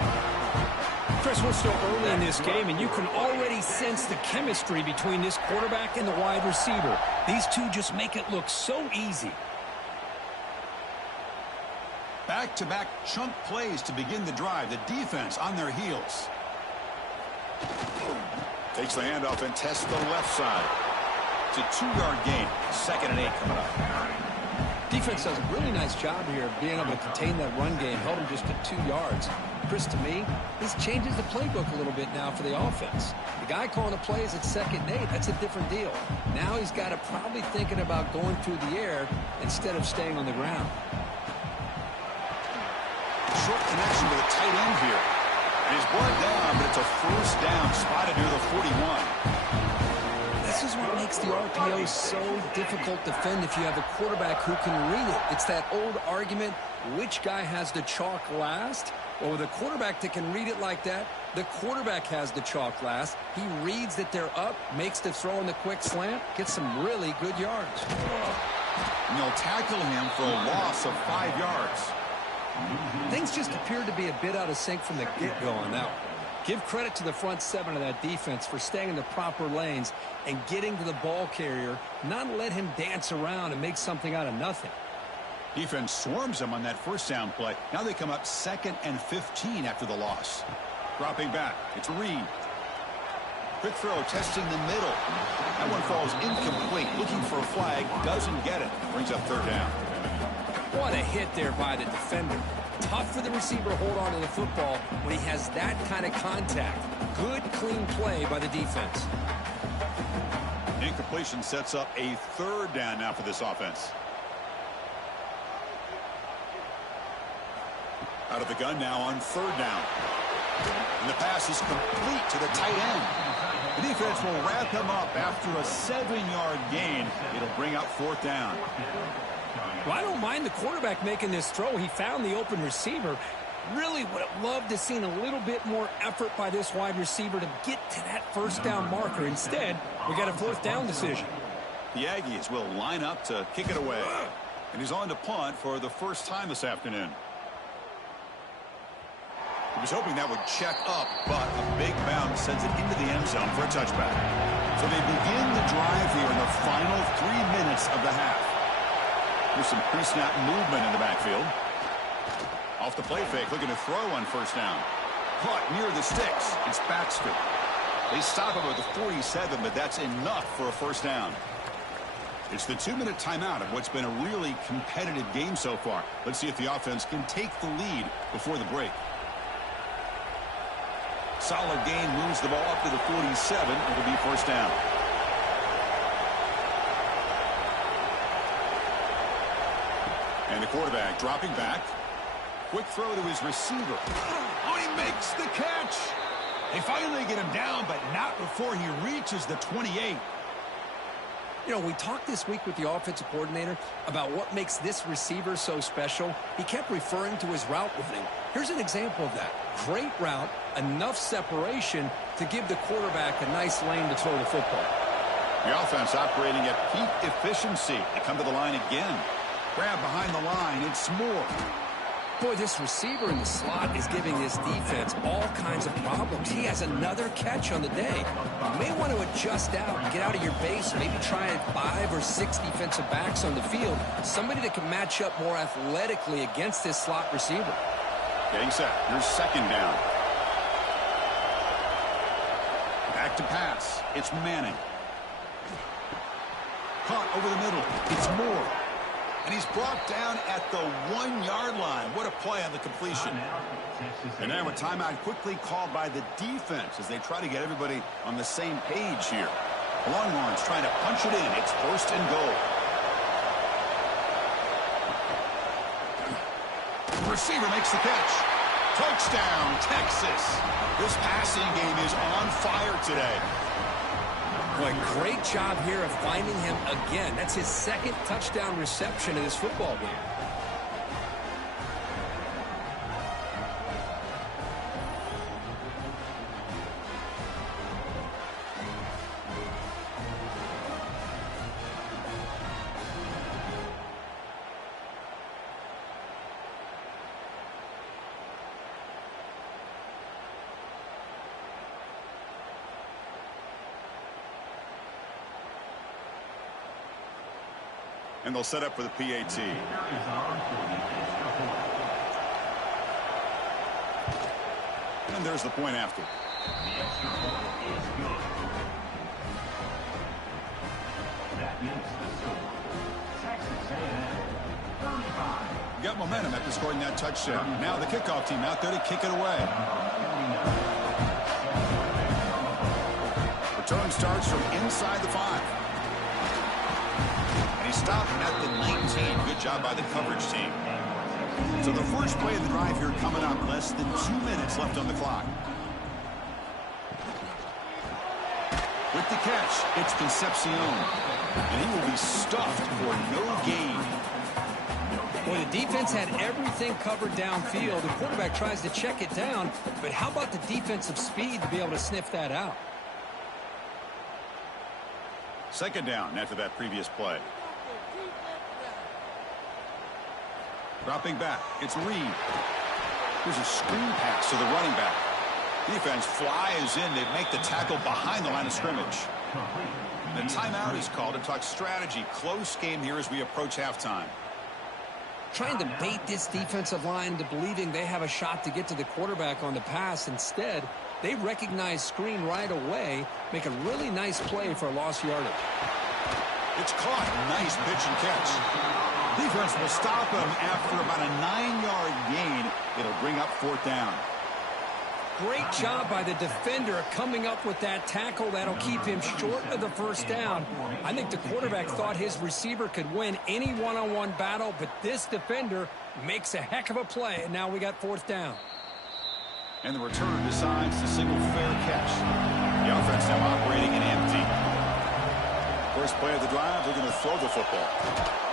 Chris, we're still early in this game, and you can already sense the chemistry between this quarterback and the wide receiver. These two just make it look so easy. Back-to-back chunk plays to begin the drive. The defense on their heels. Takes the handoff and tests the left side. It's a 2-yard gain. 2nd and 8 coming up. Defense does a really nice job here of being able to contain that run game. Held him just at 2 yards. Chris, to me, this changes the playbook a little bit now for the offense. The guy calling the plays at 2nd and 8, that's a different deal. Now he's got to probably thinking about going through the air instead of staying on the ground. Short connection to the tight end here. And he's brought down, but it's a 1st down, spotted near the 41. This is what makes the RPO so difficult to defend if you have a quarterback who can read it. It's that old argument, which guy has the chalk last? Well, with a quarterback that can read it like that, the quarterback has the chalk last. He reads that they're up, makes the throw in the quick slant, gets some really good yards. And they'll tackle him for a loss of 5 yards. Things just appeared to be a bit out of sync from the get-go on that one. Give credit to the front 7 of that defense for staying in the proper lanes and getting to the ball carrier, not let him dance around and make something out of nothing. Defense swarms him on that 1st down play. Now they come up 2nd and 15 after the loss. Dropping back. It's Reed. Quick throw, testing the middle. That one falls incomplete. Looking for a flag. Doesn't get it. Brings up 3rd down. What a hit there by the defender. Tough for the receiver to hold on to the football when he has that kind of contact. Good, clean play by the defense. Incompletion sets up a 3rd down now for this offense. Out of the gun now on 3rd down. And the pass is complete to the tight end. The defense will wrap him up after a 7-yard gain. It'll bring up 4th down. Well, I don't mind the quarterback making this throw. He found the open receiver. Really would have loved to seen a little bit more effort by this wide receiver to get to that 1st down marker. Instead, we got a 4th down decision. The Aggies will line up to kick it away. And he's on to punt for the 1st time this afternoon. He was hoping that would check up, but a big bounce sends it into the end zone for a touchback. So they begin the drive here in the final 3 minutes of the half. There's some pre-snap movement in the backfield. Off the play fake, looking to throw on 1st down. Caught near the sticks. It's Baxter. They stop him at the 47, but that's enough for a 1st down. It's the 2-minute timeout of what's been a really competitive game so far. Let's see if the offense can take the lead before the break. Solid gain, moves the ball up to the 47. It'll be 1st down. And the quarterback dropping back. Quick throw to his receiver. Oh, he makes the catch. They finally get him down, but not before he reaches the 28. You know, we talked this week with the offensive coordinator about what makes this receiver so special. He kept referring to his route running. Here's an example of that. Great route, enough separation to give the quarterback a nice lane to throw the football. The offense operating at peak efficiency. They come to the line again. Grab behind the line. It's Moore. Boy, this receiver in the slot is giving this defense all kinds of problems. He has another catch on the day. You may want to adjust out and get out of your base. Maybe try 5 or 6 defensive backs on the field. Somebody that can match up more athletically against this slot receiver. Getting set. Here's 2nd down. Back to pass. It's Manning. Caught over the middle. It's Moore. And he's brought down at the 1-yard line. What a play on the completion. And now a timeout quickly called by the defense as they try to get everybody on the same page here. The Longhorns trying to punch it in. It's 1st and goal. The receiver makes the catch. Touchdown, Texas. This passing game is on fire today. Boy, great job here of finding him again. That's his 2nd touchdown reception in this football game. And they'll set up for the PAT. And there's the point after. The extra point is good. That makes the score. Texas A&M 35. Got momentum after scoring that touchdown. Now the kickoff team out there to kick it away. Return starts from inside the 5. And he stopped at the 19. Good job by the coverage team. So the first play of the drive here coming up. Less than 2 minutes left on the clock. With the catch, it's Concepcion. And he will be stuffed for no gain. Well, the defense had everything covered downfield. The quarterback tries to check it down, but how about the defensive speed to be able to sniff that out? Second down after that previous play. Dropping back, it's Reed. Here's a screen pass to the running back. Defense flies in. They make the tackle behind the line of scrimmage. The timeout is called to talk strategy. Close game here as we approach halftime. Trying to bait this defensive line into believing they have a shot to get to the quarterback on the pass. Instead, they recognize screen right away, make a really nice play for lost yardage. It's caught. Nice pitch and catch. Defense will stop him after about a 9-yard gain. It'll bring up 4th down. Great job by the defender coming up with that tackle. That'll keep him short of the first down. I think the quarterback thought his receiver could win any one-on-one battle, but this defender makes a heck of a play, and now we got 4th down. And the returner decides to single fair catch. The offense now operating in empty. First play of the drive, they're going to throw the football.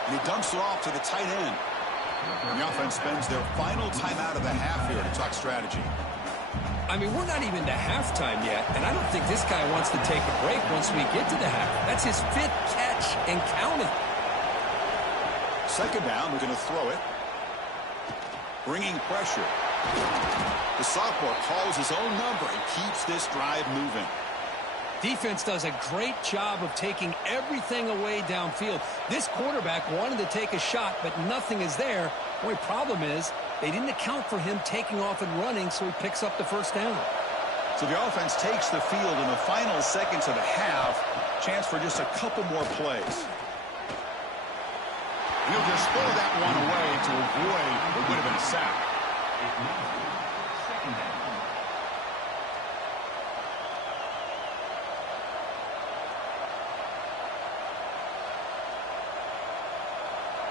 And he dumps it off to the tight end. And the offense spends their final timeout of the half here to talk strategy. I mean, we're not even to halftime yet, and I don't think this guy wants to take a break once we get to the half. That's his 5th catch and counting. Second down, we're going to throw it. Bringing pressure. The sophomore calls his own number and keeps this drive moving. Defense does a great job of taking everything away downfield. This quarterback wanted to take a shot, but nothing is there. The only problem is they didn't account for him taking off and running, so he picks up the first down. So the offense takes the field in the final seconds of the half. Chance for just a couple more plays. He'll just throw that one away to avoid what would have been a sack. Second down.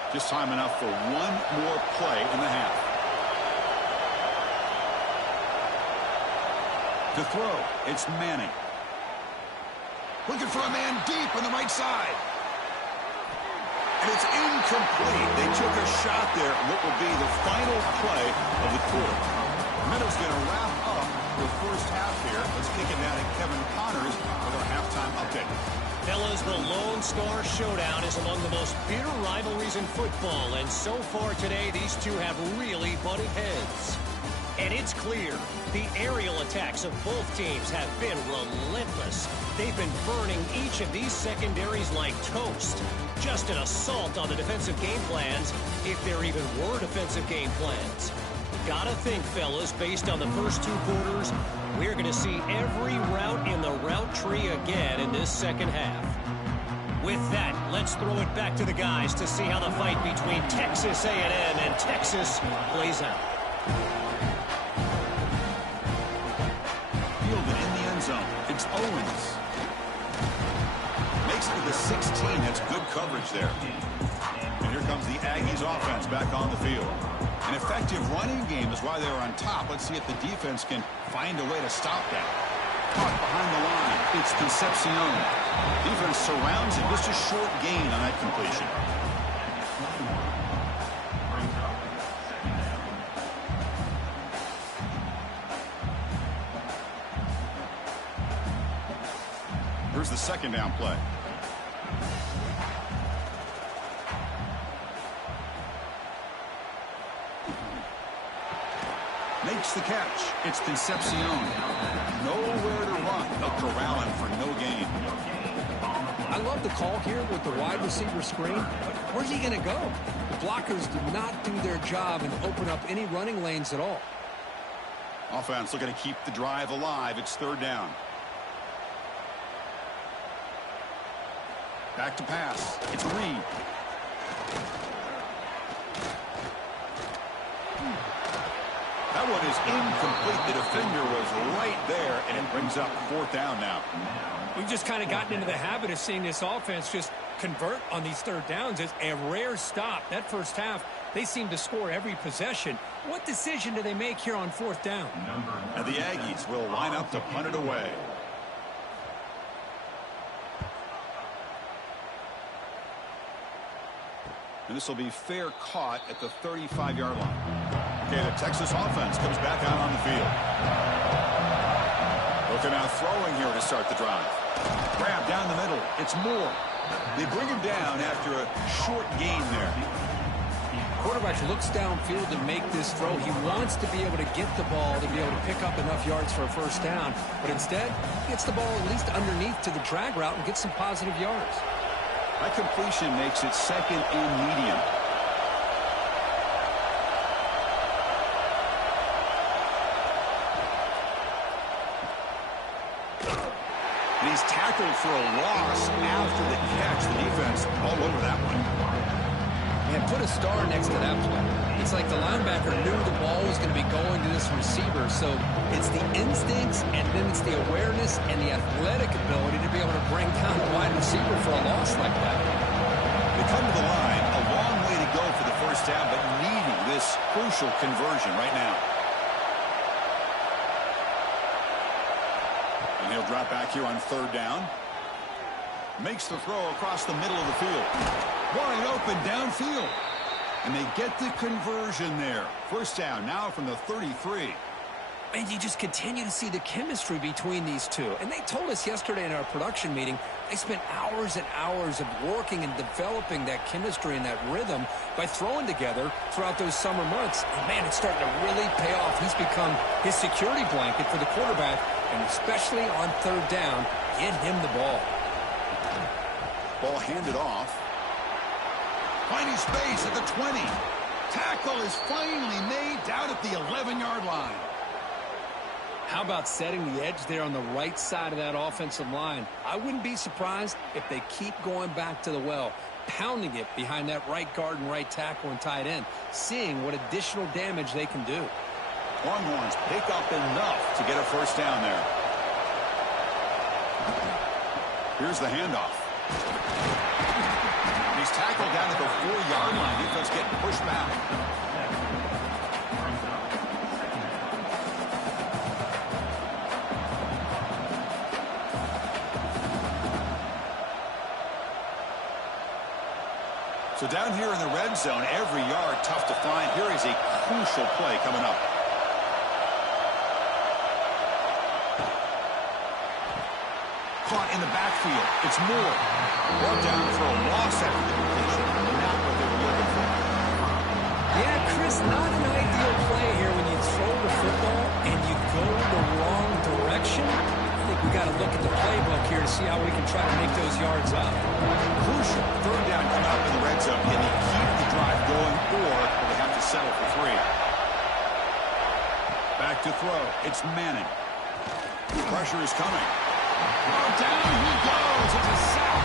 Just time enough for one more play in the half. To throw, it's Manning. Looking for a man deep on the right side. And it's incomplete. They took a shot there. What will be the final play of the quarter. Meadow's going to wrap up the first half here. Let's kick it down to Kevin Connors with our halftime update. Fellas, the Lone Star Showdown is among the most bitter rivalries in football, and so far today, these two have really butted heads. And it's clear, the aerial attacks of both teams have been relentless. They've been burning each of these secondaries like toast. Just an assault on the defensive game plans, if there even were defensive game plans. Gotta think, fellas, based on the first 2 quarters, we're going to see every route in the route tree again in this second half. With that, let's throw it back to the guys to see how the fight between Texas A&M and Texas plays out. Fielded in the end zone. It's Owens. Makes it to the 16. That's good coverage there. And here comes the Aggies offense back on the field. An effective running game is why they're on top. Let's see if the defense can find a way to stop that. Caught behind the line. It's Concepcion. Defense surrounds him. Just a short gain on that completion. Here's the second down play. Makes the catch. It's Concepcion. Nowhere to run. They'll corral him for no gain. I love the call here with the wide receiver screen, but where's he going to go? The blockers did not do their job and open up any running lanes at all. Offense looking to keep the drive alive. It's third down. Back to pass. It's Reed. That one is incomplete. The defender was right there, and it brings up fourth down now. We've just kind of gotten into the habit of seeing this offense just convert on these third downs. It's a rare stop. That first half, they seem to score every possession. What decision do they make here on fourth down? And the Aggies will line up to punt it away. And this will be fair caught at the 35-yard line. Okay, the Texas offense comes back out on the field. Looking out throwing here to start the drive. Grab down the middle. It's Moore. They bring him down after a short gain there. Quarterback looks downfield to make this throw. He wants to be able to get the ball to be able to pick up enough yards for a first down. But instead, he gets the ball at least underneath to the drag route and gets some positive yards. That completion makes it second and medium. And he's tackled for a loss after the catch. The defense all over that one. And put a star next to that play. It's like the linebacker knew the ball was going to be going to this receiver. So it's the instincts, and then it's the awareness and the athletic ability to be able to bring down the wide receiver for a loss like that. They come to the line, a long way to go for the first down, but needing this crucial conversion right now. And he'll drop back here on third down. Makes the throw across the middle of the field. Wide open downfield. And they get the conversion there. First down now from the 33. And you just continue to see the chemistry between these two. And they told us yesterday in our production meeting, they spent hours and hours of working and developing that chemistry and that rhythm by throwing together throughout those summer months. And, man, it's starting to really pay off. He's become his security blanket for the quarterback, and especially on third down, get him the ball. Ball handed off. Finding space at the 20. Tackle is finally made down at the 11-yard line. How about setting the edge there on the right side of that offensive line? I wouldn't be surprised if they keep going back to the well, pounding it behind that right guard and right tackle and tight end, seeing what additional damage they can do. Longhorns pick up enough to get a first down there. Here's the handoff. He's tackled down at the 4-yard line. Defense getting pushed back. So down here in the red zone, every yard tough to find. Here is a crucial play coming up. Caught in the backfield. It's Moore. Brought down for a loss after the completion. Not what they were looking for. Yeah, Chris, not an ideal play here when you throw the football and you go the wrong direction. I think we got to look at the playbook here to see how we can try to make those yards up. Crucial. Third down coming up in the red zone. Can they keep the drive going, or will they have to settle for 3? Back to throw. It's Manning. Pressure is coming. Oh, down he goes. It's a sack.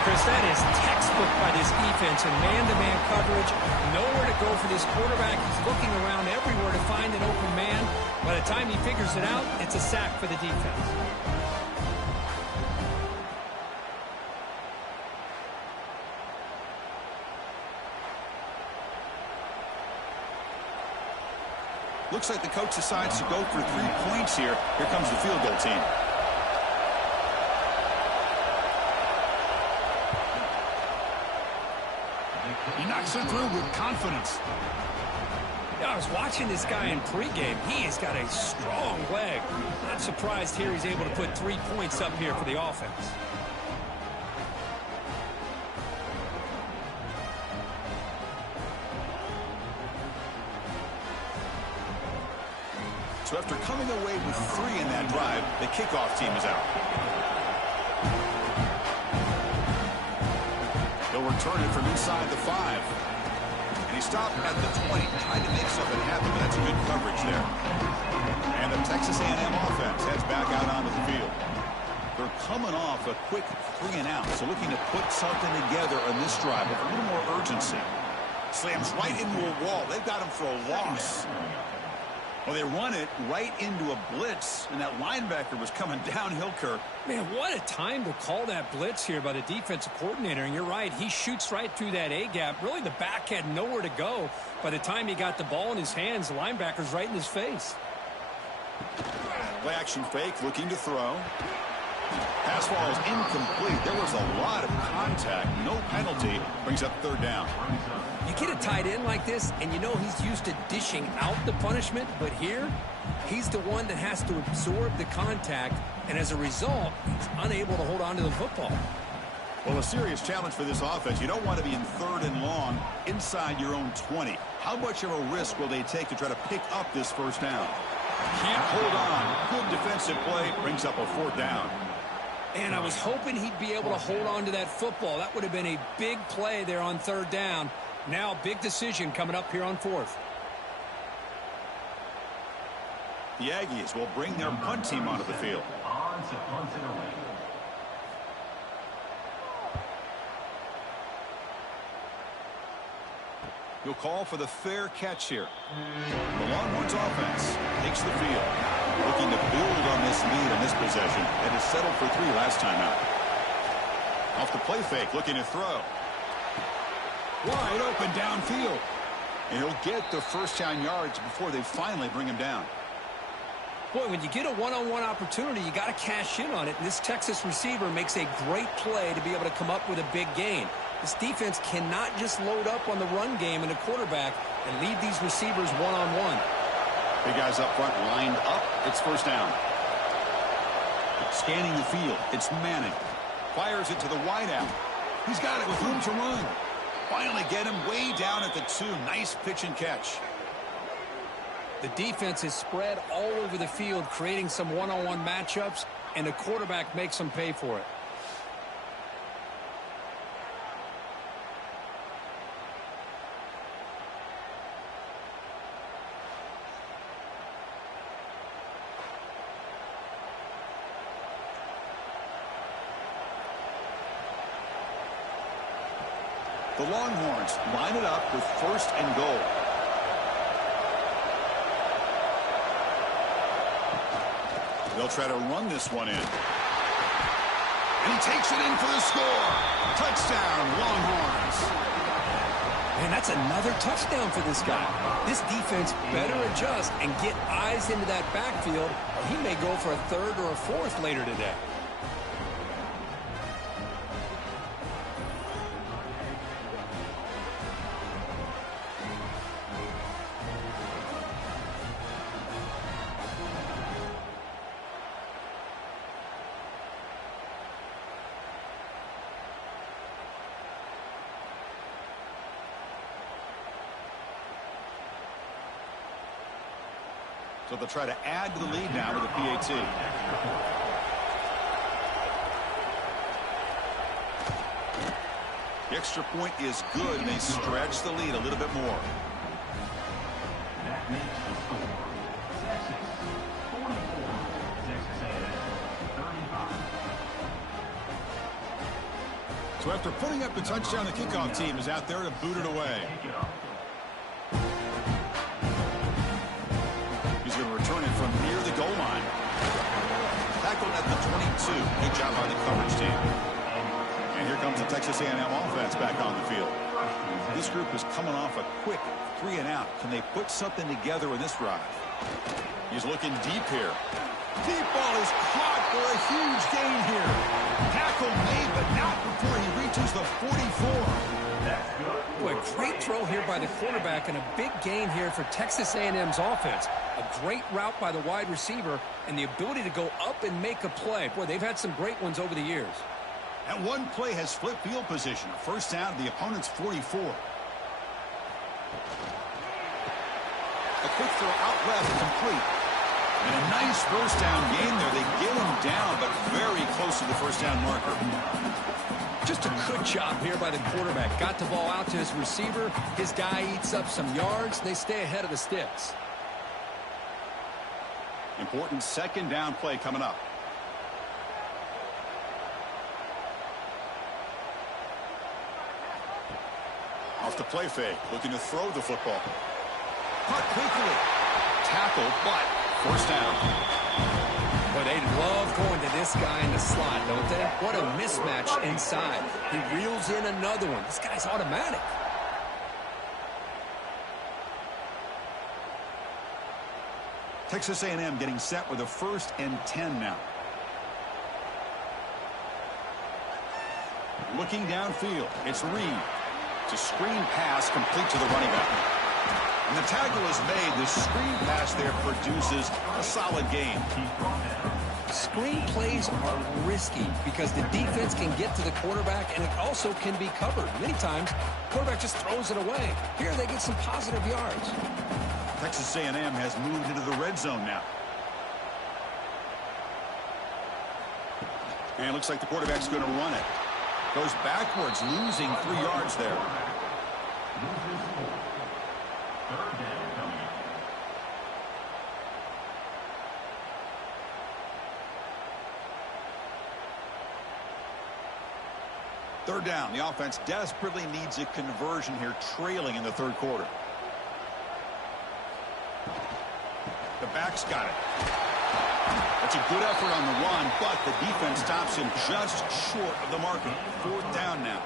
Chris, that is textbook by this defense and man-to-man coverage. Nowhere to go for this quarterback. He's looking around everywhere to find an open man. By the time he figures it out, it's a sack for the defense. Looks like the coach decides to go for 3 points here. Here comes the field goal team. He knocks it through with confidence. Yeah, I was watching this guy in pregame. He has got a strong leg. Not surprised here he's able to put 3 points up here for the offense. So after coming away with 3 in that drive, the kickoff team is out. They'll return it from inside the 5. And he stopped at the 20, trying to make something happen, but that's good coverage there. And the Texas A&M offense heads back out onto the field. They're coming off a quick 3-and-out, so looking to put something together on this drive with a little more urgency. Slams right into a wall. They've got him for a loss. Well, they run it right into a blitz, and that linebacker was coming downhill, Kirk. Man, what a time to call that blitz here by the defensive coordinator. And you're right, he shoots right through that A-gap. Really, the back had nowhere to go. By the time he got the ball in his hands, the linebacker's right in his face. Play action fake, looking to throw. Pass ball is incomplete. There was a lot of contact. No penalty. Brings up 3rd down. You get a tight end like this, and you know he's used to dishing out the punishment, but here, he's the one that has to absorb the contact, and as a result, he's unable to hold on to the football. Well, a serious challenge for this offense. You don't want to be in 3rd and long inside your own 20. How much of a risk will they take to try to pick up this 1st down? Can't hold on. Good defensive play. Brings up a 4th down. And I was hoping he'd be able to hold on to that football. That would have been a big play there on 3rd down. Now, big decision coming up here on 4th. The Aggies will bring their punt team onto the field. On to punt it away. You'll call for the fair catch here. The Longhorns offense takes the field, looking to build on this lead on this possession, and has settled for 3 last time out. Off the play fake, looking to throw. Wide open downfield. And he'll get the 1st down yards before they finally bring him down. Boy, when you get a one-on-one opportunity, you got to cash in on it. And this Texas receiver makes a great play to be able to come up with a big gain. This defense cannot just load up on the run game and the quarterback and leave these receivers one-on-one. Big guys up front lined up. It's 1st down. Scanning the field. It's Manning. Fires it to the wideout. He's got it with room to run. Finally get him way down at the 2. Nice pitch and catch. The defense is spread all over the field, creating some one-on-one matchups, and the quarterback makes them pay for it. The Longhorns line it up with 1st and goal. They'll try to run this one in. And he takes it in for the score. Touchdown, Longhorns. And that's another touchdown for this guy. This defense better adjust and get eyes into that backfield, or he may go for a 3rd or a 4th later today. So they'll try to add to the lead now with a PAT. The extra point is good, and they stretch the lead a little bit more. That makes the score. Texas 44. Texas A&M 35. So after putting up the touchdown, the kickoff team is out there to boot it away. He's going to return it from near the goal line. Tackled at the 22. Good job by the coverage team. And here comes the Texas A&M offense back on the field. This group is coming off a quick 3-and-out. Can they put something together in this drive? He's looking deep here. Deep ball is caught for a huge gain here. Tackle made, but not before he reaches the 44. Boy, great throw here by the quarterback and a big gain here for Texas A&M's offense. A great route by the wide receiver and the ability to go up and make a play. Boy, they've had some great ones over the years. And one play has flipped field position. First down to the opponent's 44. A quick throw out left, complete. And a nice first down gain there. They get him down, but very close to the first down marker. Just a good job here by the quarterback. Got the ball out to his receiver. His guy eats up some yards. They stay ahead of the sticks. Important second down play coming up. Off the play fake, looking to throw the football. Caught quickly. Tackle, but first down. But they love going to this guy in the slot, don't they? What a mismatch inside. He reels in another one. This guy's automatic. Texas A&M getting set with a 1st and 10 now. Looking downfield, it's Reed. It's a screen pass complete to the running back. And the tackle is made. The screen pass there produces a solid gain. Screen plays are risky because the defense can get to the quarterback, and it also can be covered. Many times, the quarterback just throws it away. Here they get some positive yards. Texas A&M has moved into the red zone now. And it looks like the quarterback's going to run it. Goes backwards, losing 3 yards there. Third down. The offense desperately needs a conversion here, trailing in the third quarter. The back's got it. That's a good effort on the run, but the defense stops him just short of the marker. 4th down now.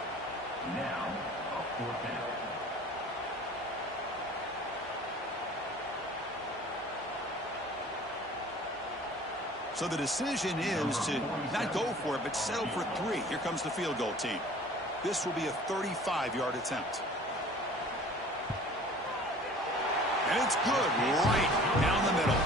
Now, a 4th down. So the decision is to not go for it, but settle for 3. Here comes the field goal team. This will be a 35-yard attempt. And it's good, right down the middle.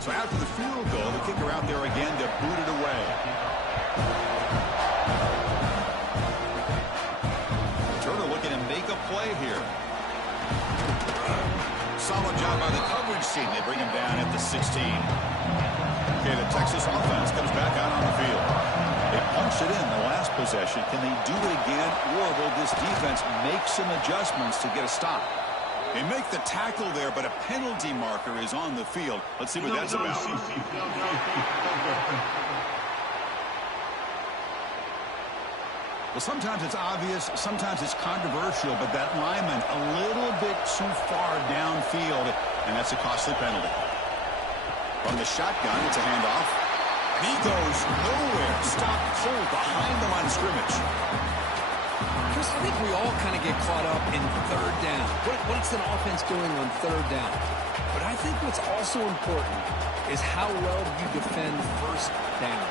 So after the field goal, the kicker out there again to boot it away. Turner looking to make a play here. Solid job by the coverage team. They bring him down at the 16. Okay, the Texas offense comes back out on the field. They punched it in the last possession. Can they do it again, or will this defense make some adjustments to get a stop? They make the tackle there, but a penalty marker is on the field. Let's see what that's about. Well, sometimes it's obvious, sometimes it's controversial, but that lineman a little bit too far downfield, and that's a costly penalty. From the shotgun, it's a handoff. And he goes nowhere. Stopped cold behind the line of scrimmage. Chris, I think we all kind of get caught up in 3rd down. What's an offense doing on 3rd down? But I think what's also important is how well you defend 1st down.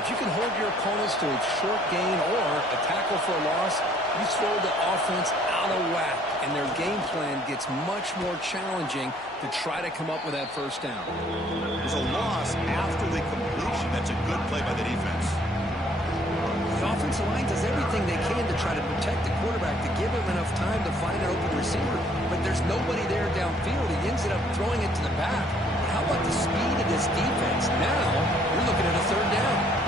If you can hold your opponents to a short gain or a tackle for a loss, you throw the offense out of whack, and their game plan gets much more challenging to try to come up with that 1st down. There's a loss after the completion. That's a good play by the defense. The offensive line does everything they can to try to protect the quarterback, to give him enough time to find an open receiver, but there's nobody there downfield. He ends up throwing it to the back. But how about the speed of this defense? Now, you're looking at a 3rd down.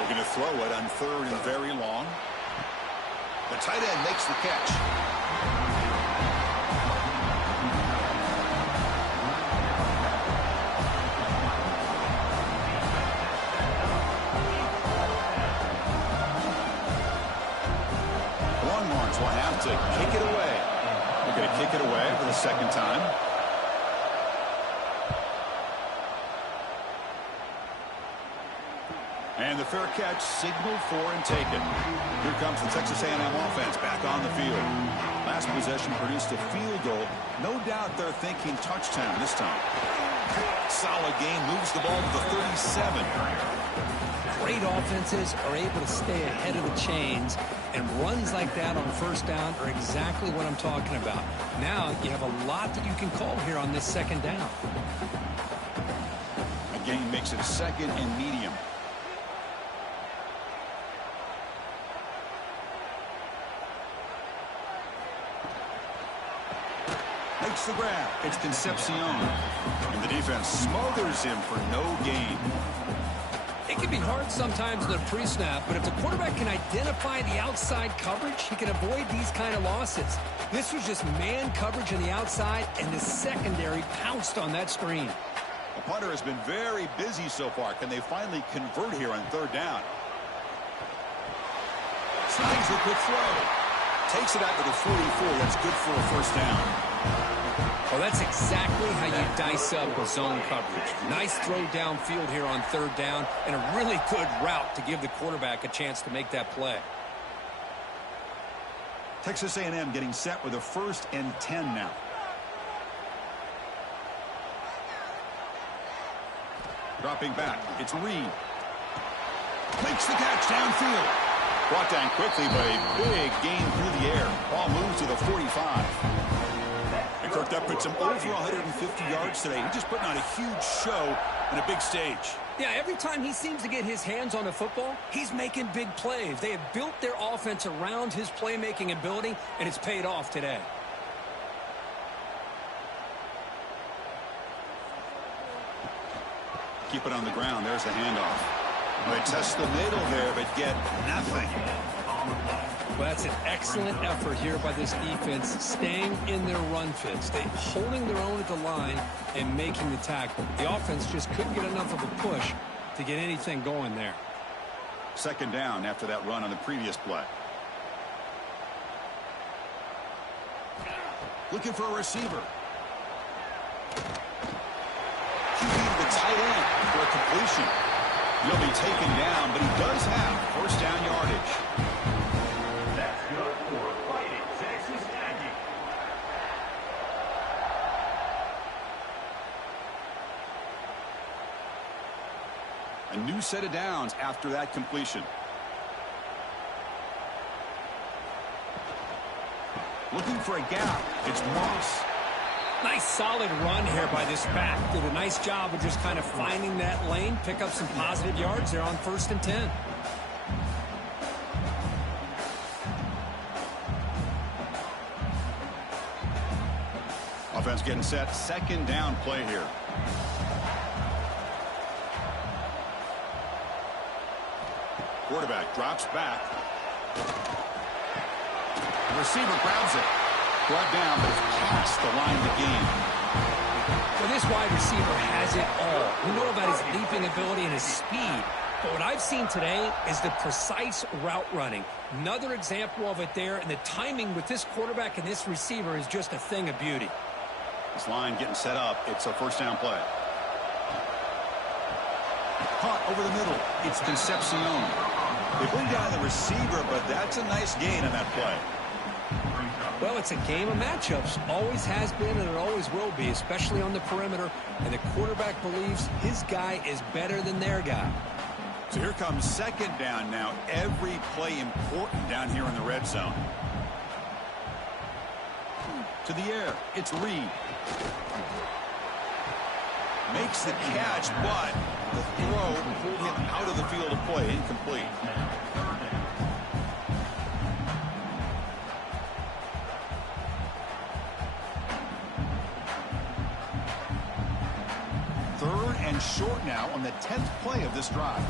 We're going to throw it on 3rd and very long. The tight end makes the catch. Longhorns will have to kick it away. They're going to kick it away for the 2nd time. And the fair catch signaled for and taken. Here comes the Texas A&M offense back on the field. Last possession produced a field goal. No doubt they're thinking touchdown this time. Solid game, moves the ball to the 37. great offenses are able to stay ahead of the chains, and runs like that on first down are exactly what I'm talking about. Now you have a lot that you can call here on this second down. A gain makes it second and medium. Makes the grab. It's Concepcion. And the defense smothers him for no gain. It can be hard sometimes in the pre-snap, but if the quarterback can identify the outside coverage, he can avoid these kind of losses. This was just man coverage on the outside, and the secondary pounced on that screen. The punter has been very busy so far. Can they finally convert here on third down? Slides a quick throw. Takes it out to the 44. That's good for a first down. Well, that's exactly how you dice up zone coverage. Nice throw downfield here on third down, and a really good route to give the quarterback a chance to make that play. Texas A&M getting set with a 1st and 10 now. Dropping back, it's Reed. Makes the catch downfield. Brought down quickly, but a big gain through the air. Ball moves to the 45. And Kirk, that puts him over 150 yards today. He's just putting on a huge show in a big stage. Yeah, every time he seems to get his hands on the football, he's making big plays. They have built their offense around his playmaking ability, and it's paid off today. Keep it on the ground. There's the handoff. They test the middle there, but get nothing. Well, that's an excellent effort here by this defense, staying in their run fits. They holding their own at the line and making the tackle. The offense just couldn't get enough of a push to get anything going there. Second down after that run on the previous play. Looking for a receiver. QB to the tight end for a completion. He'll be taken down, but he does have first down yardage. That's good for Fighting Texas Aggie. A new set of downs after that completion. Looking for a gap. It's Moss. Nice solid run here by this back. Did a nice job of just kind of finding that lane, pick up some positive yards there on 1st and 10. Offense getting set. Second down play here. Quarterback drops back. The receiver grabs it. Brought down, but it's past the line of the game. Well, this wide receiver has it all. We know about his leaping ability and his speed. But what I've seen today is the precise route running. Another example of it there, and the timing with this quarterback and this receiver is just a thing of beauty. This line getting set up. It's a first down play. Caught over the middle. It's Concepcion. They bring down the receiver, but that's a nice gain on that play. Well, it's a game of matchups. Always has been, and it always will be, especially on the perimeter. And the quarterback believes his guy is better than their guy. So here comes second down now. Every play important down here in the red zone. To the air. It's Reed. Makes the catch, but the throw pulled him out of the field of play. Incomplete. Third and short now on the 10th play of this drive.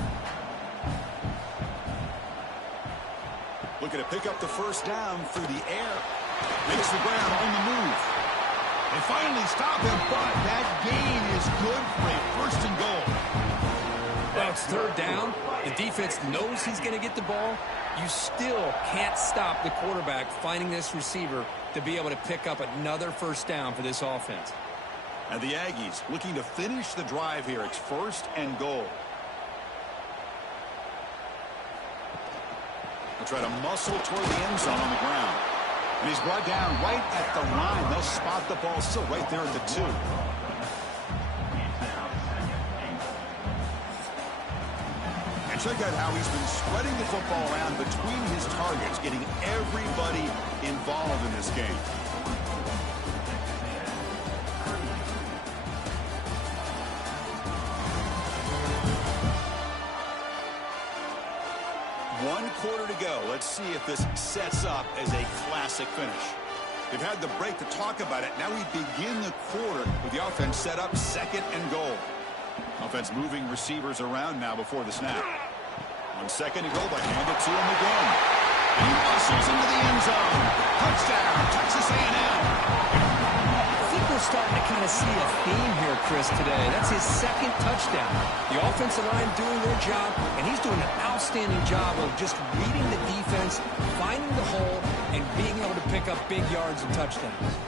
Looking to pick up the first down through the air. Makes the grab on the move. They finally stop him, but that gain is good for a first and goal. Well, it's third down. The defense knows he's going to get the ball. You still can't stop the quarterback finding this receiver to be able to pick up another first down for this offense. And the Aggies looking to finish the drive here. It's first and goal. They'll try to muscle toward the end zone on the ground. And he's brought down right at the line. They'll spot the ball still right there at the 2. And Check out how he's been spreading the football around between his targets, getting everybody involved in this game. One quarter to go. Let's see if this sets up as a classic finish. They've had the break to talk about it. Now we begin the quarter with the offense set up, second and goal. Offense moving receivers around now before the snap. On second and goal, they hand it to him again. And he muscles into the end zone. Touchdown, Texas A&M. I think we're starting to kind of see a theme here, Chris, today. That's his second touchdown. The offensive line doing their job, and he's doing an outstanding job of just reading the defense, finding the hole, and being able to pick up big yards and touchdowns.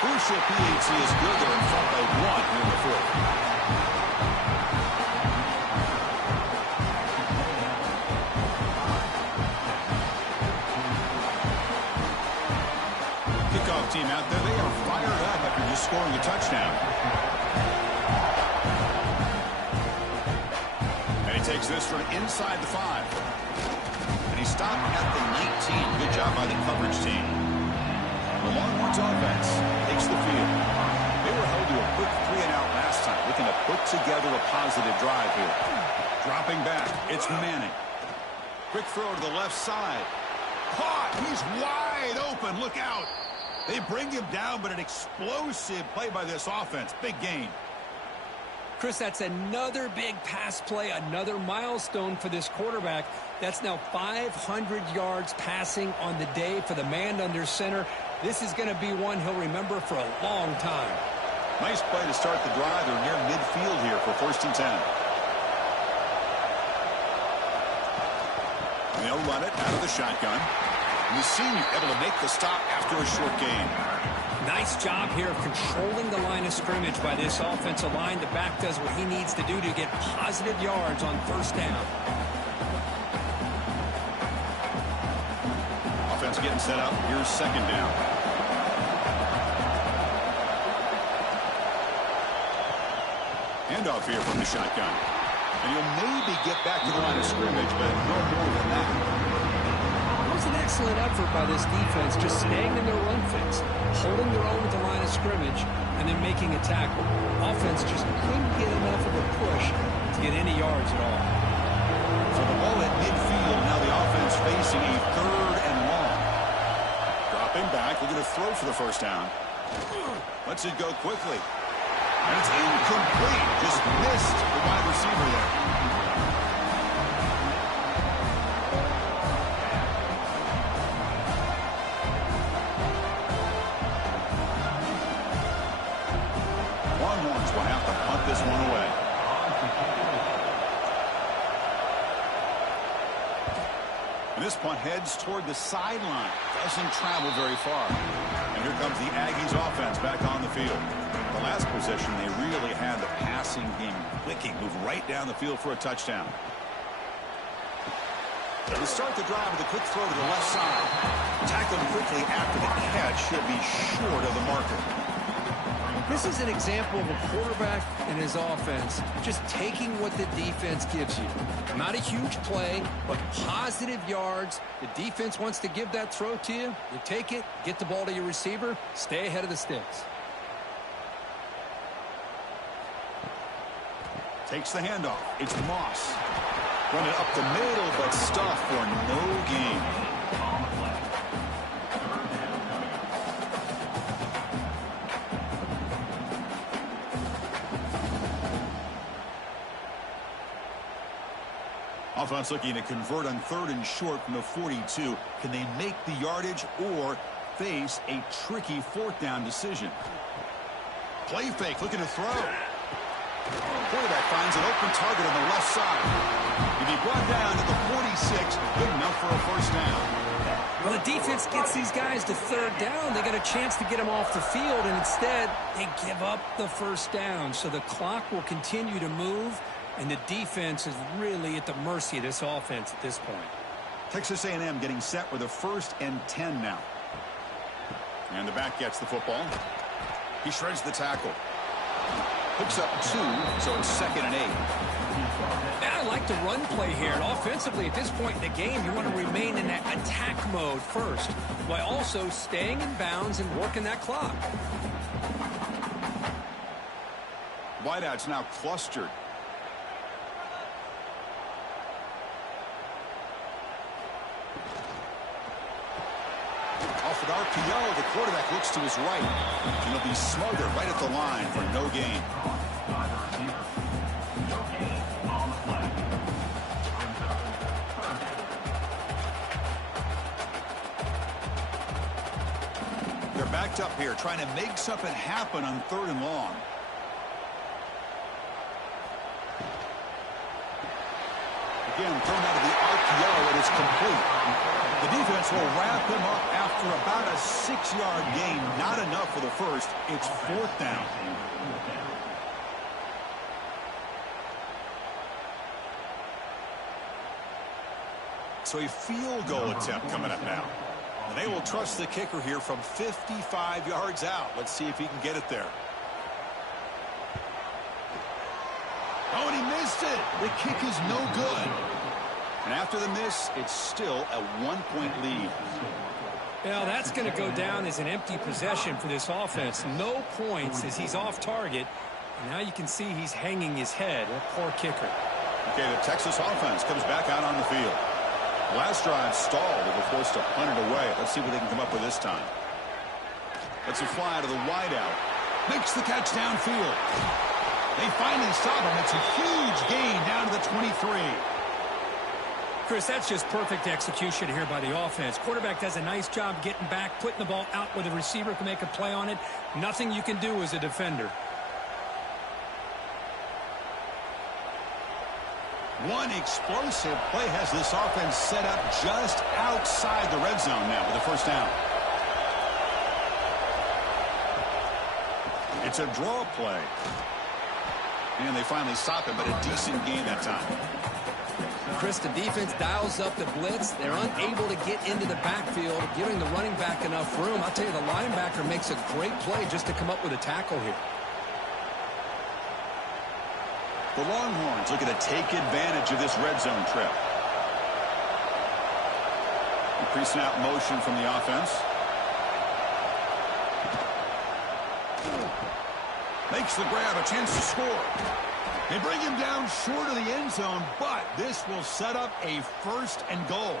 Crucial PAT is good. They're in front by one here in the fourth. Kickoff team out there. They are fired up after just scoring a touchdown. And he takes this from inside the 5. And he stopped at the 19. Good job by the coverage team. The Longhorns offense takes the field. They were held to a quick 3-and-out last time, looking to put together a positive drive here. Dropping back, it's Manning. Quick throw to the left side. Caught, he's wide open, look out. They bring him down, but an explosive play by this offense. Big gain. Chris, that's another big pass play, another milestone for this quarterback. That's now 500 yards passing on the day for the man under center. This is going to be one he'll remember for a long time. Nice play to start the drive. They're near midfield here for 1st and 10. And they'll run it out of the shotgun. And the senior able to make the stop after a short gain. Nice job here of controlling the line of scrimmage by this offensive line. The back does what he needs to do to get positive yards on 1st down. Offense getting set up. Here's 2nd down. Handoff here from the shotgun. And he'll maybe get back to the line of scrimmage, but no more than that. It was an excellent effort by this defense, just staying in their run fix, holding their own at the line of scrimmage, and then making a tackle. Offense just couldn't get enough of a push to get any yards at all. So the ball at midfield, now the offense facing a 3rd and long. Dropping back, looking to throw for the 1st down. Lets it go quickly. And it's incomplete. Just missed the wide receiver there. Longhorns will have to punt this one away. And this punt heads toward the sideline. Doesn't travel very far. And here comes the Aggies offense back on the field. The last possession, they really had the passing game clicking, move right down the field for a touchdown. To start the drive with a quick throw to the left side. Tackled quickly after the catch. He'll be short of the marker. This is an example of a quarterback and his offense just taking what the defense gives you. Not a huge play, but positive yards. The defense wants to give that throw to you. You take it, get the ball to your receiver, stay ahead of the sticks. Takes the handoff. It's Moss. Run it up the middle, but stuffed for no gain. Offense looking to convert on 3rd and short from the 42. Can they make the yardage or face a tricky 4th down decision? Play fake, looking to throw. Quarterback finds an open target on the left side. He'll be brought down at the 46, good enough for a first down. Well, the defense gets these guys to third down. They got a chance to get them off the field, and instead they give up the first down. So the clock will continue to move, and the defense is really at the mercy of this offense at this point. Texas A&M getting set with a 1st and 10 now. And the back gets the football. He shreds the tackle. Hooks up 2, so it's 2nd and 8. I like the run play here. And offensively, at this point in the game, you want to remain in that attack mode first, while also staying in bounds and working that clock. Wideouts now clustered. Off an RPO, the quarterback looks to his right. And he'll be smothered right at the line for no gain. They're backed up here, trying to make something happen on 3rd and long. Again, thrown out of the RPO, and it's complete. The defense will wrap him up after about a 6-yard gain. Not enough for the first. It's 4th down. So a field goal attempt coming up now. And they will trust the kicker here from 55 yards out. Let's see if he can get it there. Oh, and he missed it. The kick is no good. And after the miss, it's still a 1-point lead. Well, that's going to go down as an empty possession for this offense. No points as he's off target. And now you can see he's hanging his head. A poor kicker. Okay, the Texas offense comes back out on the field. Last drive stalled. They were forced to punt it away. Let's see what they can come up with this time. That's a fly to the wideout. Makes the catch downfield. They finally stop him. It's a huge gain down to the 23. Chris, that's just perfect execution here by the offense. Quarterback does a nice job getting back, putting the ball out where the receiver can make a play on it. Nothing you can do as a defender. One explosive play has this offense set up just outside the red zone now with a first down. It's a draw play. And they finally stop it, but a decent gain that time. Chris, the defense dials up the blitz. They're unable to get into the backfield, giving the running back enough room. I'll tell you, the linebacker makes a great play just to come up with a tackle here. The Longhorns looking to take advantage of this red zone trip. Pre-snap motion from the offense. Makes the grab, a chance to score. They bring him down short of the end zone, but this will set up a 1st and goal.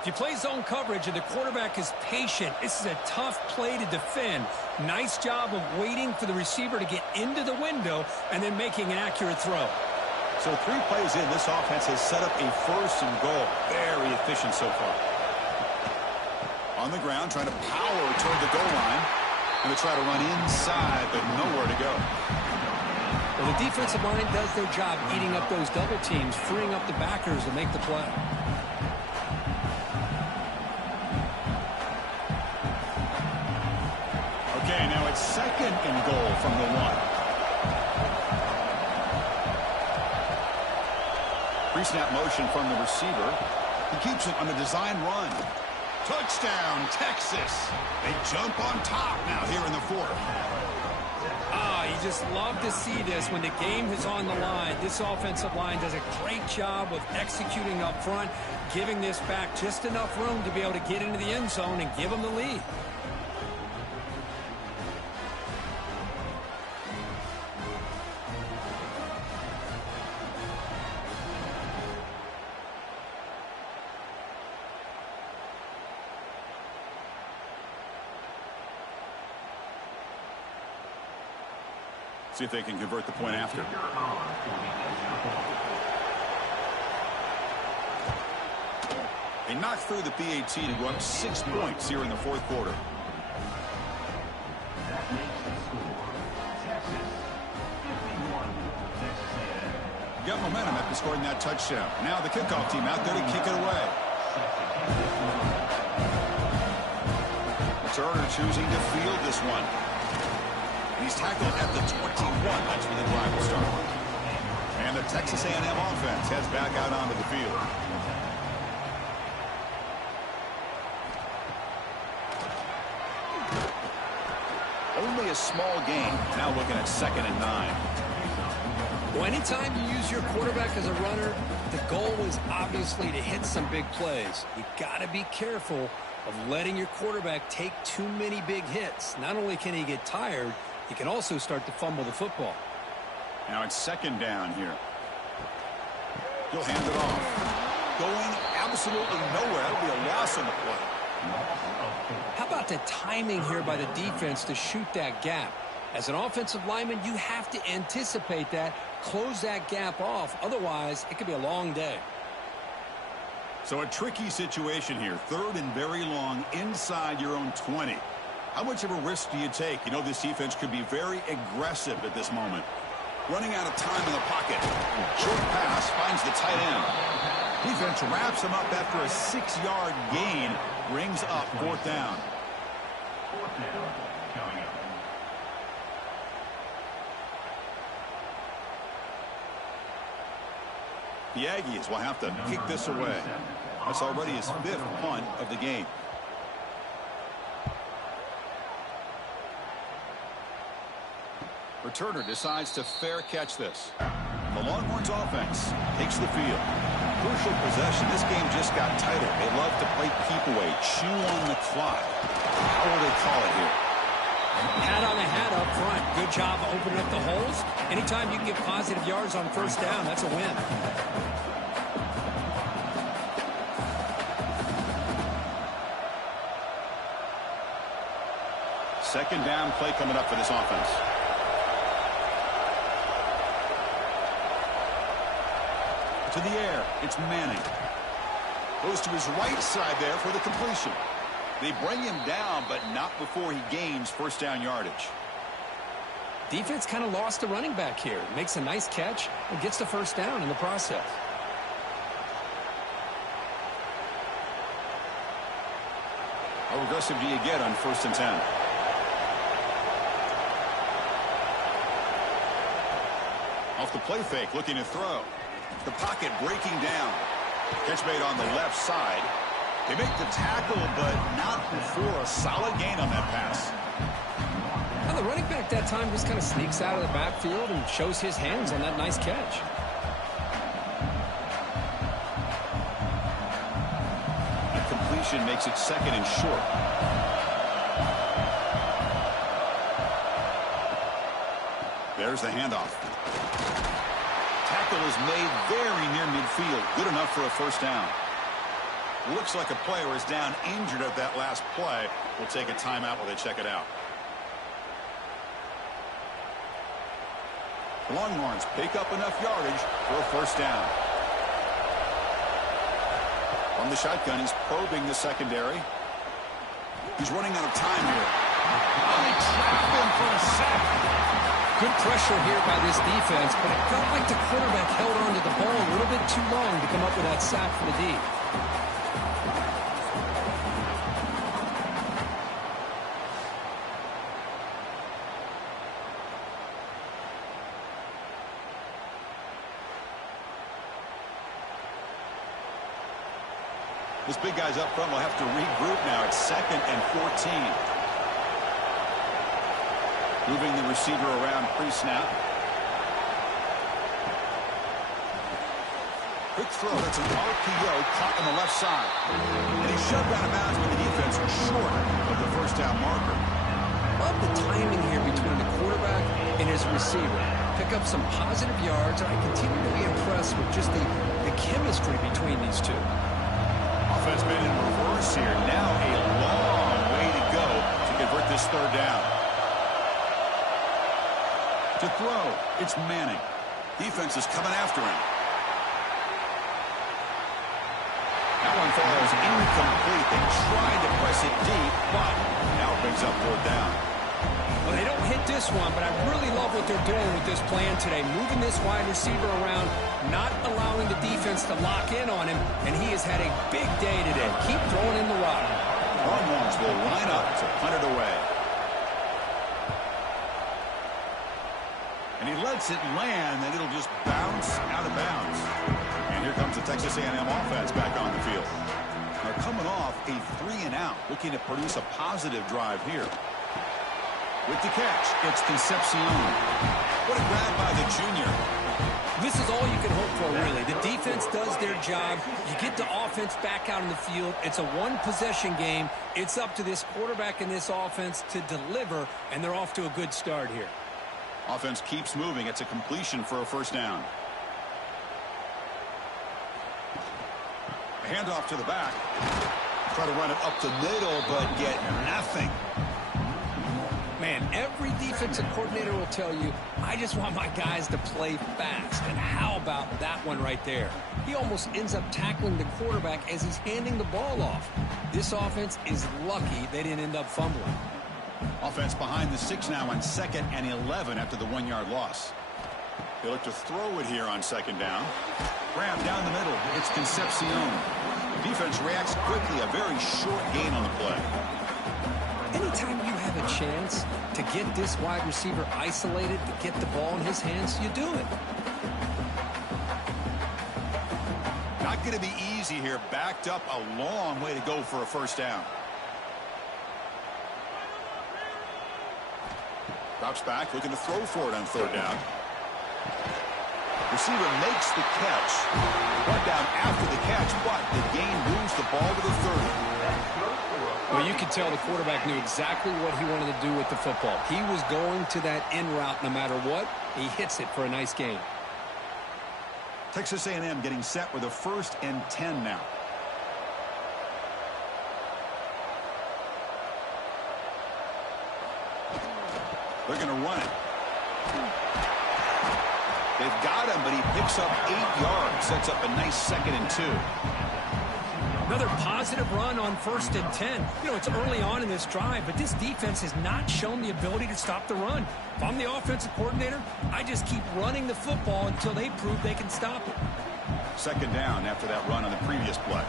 If you play zone coverage and the quarterback is patient, this is a tough play to defend. Nice job of waiting for the receiver to get into the window and then making an accurate throw. So 3 plays in, this offense has set up a 1st and goal. Very efficient so far. On the ground, trying to power toward the goal line. Going to try to run inside, but nowhere to go. Well, the defensive line does their job eating up those double teams, freeing up the backers to make the play. Okay, now it's 2nd and goal from the 1. Pre-snap motion from the receiver. He keeps it on the design run. Touchdown, Texas. They jump on top now here in the 4th. You just love to see this when the game is on the line. This offensive line does a great job of executing up front, giving this back just enough room to be able to get into the end zone and give them the lead. See if they can convert the point after. They knock through the PAT to go up 6 points here in the 4th quarter. Got momentum after scoring that touchdown. Now the kickoff team out there to kick it away. Turner choosing to field this one. And he's tackled at the 21. That's where the drive will start. And the Texas A&M offense heads back out onto the field. Only a small gain. Now looking at 2nd and 9. Well, anytime you use your quarterback as a runner, the goal is obviously to hit some big plays. You got to be careful of letting your quarterback take too many big hits. Not only can he get tired, he can also start to fumble the football. Now it's 2nd down here. He'll hand it off. Going absolutely nowhere. That'll be a loss on the play. How about the timing here by the defense to shoot that gap? As an offensive lineman, you have to anticipate that, close that gap off. Otherwise, it could be a long day. So a tricky situation here. 3rd and very long inside your own 20. How much of a risk do you take? You know this defense could be very aggressive at this moment. Running out of time in the pocket. Short pass finds the tight end. Defense wraps him up after a 6-yard gain. Brings up 4th down. 4th down, coming up. The Aggies will have to kick this away. That's already his 5th punt of the game. Returner decides to fair catch this. The Longhorns offense takes the field. Crucial possession. This game just got tighter. They love to play keep away, chew on the clock. How will they call it here? Pat on the hat up front. Good job opening up the holes. Anytime you can get positive yards on 1st down, that's a win. Second down play coming up for this offense. To the air. It's Manning. Goes to his right side there for the completion. They bring him down, but not before he gains 1st down yardage. Defense kind of lost the running back here. Makes a nice catch and gets the 1st down in the process. How aggressive do you get on 1st and 10? Off the play fake, looking to throw. The pocket breaking down. Catch made on the left side. They make the tackle, but not before a solid gain on that pass. Now the running back that time just kind of sneaks out of the backfield and shows his hands on that nice catch. The completion makes it 2nd and short. There's the handoff. Tackle is made very near midfield. Good enough for a 1st down. Looks like a player is down injured at that last play. We'll take a timeout while they check it out. The Longhorns pick up enough yardage for a 1st down. From the shotgun, he's probing the secondary. He's running out of time here. Oh, they trap him for a sack. Good pressure here by this defense, but it felt like the quarterback held on to the ball a little bit too long to come up with that sack for the D. This big guy's up front will have to regroup now. It's 2nd and 14. Moving the receiver around pre-snap. Quick throw. That's an RPO caught on the left side. And he's shoved out of bounds with the defense short of the 1st down marker. Love the timing here between the quarterback and his receiver. Pick up some positive yards, and I continue to be impressed with just the chemistry between these two. Offense been in reverse here. Now a long way to go to convert this 3rd down. To throw, it's Manning. Defense is coming after him. That one falls incomplete. They tried to press it deep, but now it brings up 4th down. Well, they don't hit this one, but I really love what they're doing with this plan today. Moving this wide receiver around, not allowing the defense to lock in on him, and he has had a big day today. Keep throwing in the rock. Longhorns will line up to punt it away. And he lets it land, and it'll just bounce out of bounds. And here comes the Texas A&M offense back on the field. They're coming off a 3-and-out, looking to produce a positive drive here. With the catch, it's Concepcion. What a grab by the junior. This is all you can hope for, really. The defense does their job. You get the offense back out in the field. It's a one-possession game. It's up to this quarterback and this offense to deliver, and they're off to a good start here. Offense keeps moving. It's a completion for a first down. A handoff to the back. Try to run it up the middle, but get nothing. Man, every defensive coordinator will tell you, I just want my guys to play fast. And how about that one right there? He almost ends up tackling the quarterback as he's handing the ball off. This offense is lucky they didn't end up fumbling. Offense behind the 6 now on 2nd and 11 after the 1-yard loss. They look to throw it here on 2nd down. Grab down the middle. It's Concepcion. The defense reacts quickly. A very short gain on the play. Anytime you have a chance to get this wide receiver isolated, to get the ball in his hands, you do it. Not going to be easy here. Backed up a long way to go for a first down. Drops back, looking to throw for it on 3rd down. Receiver makes the catch. Brought down after the catch, but the gain moves the ball to the 30. Well, you could tell the quarterback knew exactly what he wanted to do with the football. He was going to that in route no matter what. He hits it for a nice gain. Texas A&M getting set with a 1st and 10 now. They're going to run it. They've got him, but he picks up 8 yards. Sets up a nice 2nd and 2. Another positive run on 1st and 10. You know, it's early on in this drive, but this defense has not shown the ability to stop the run. If I'm the offensive coordinator, I just keep running the football until they prove they can stop it. 2nd down after that run on the previous play.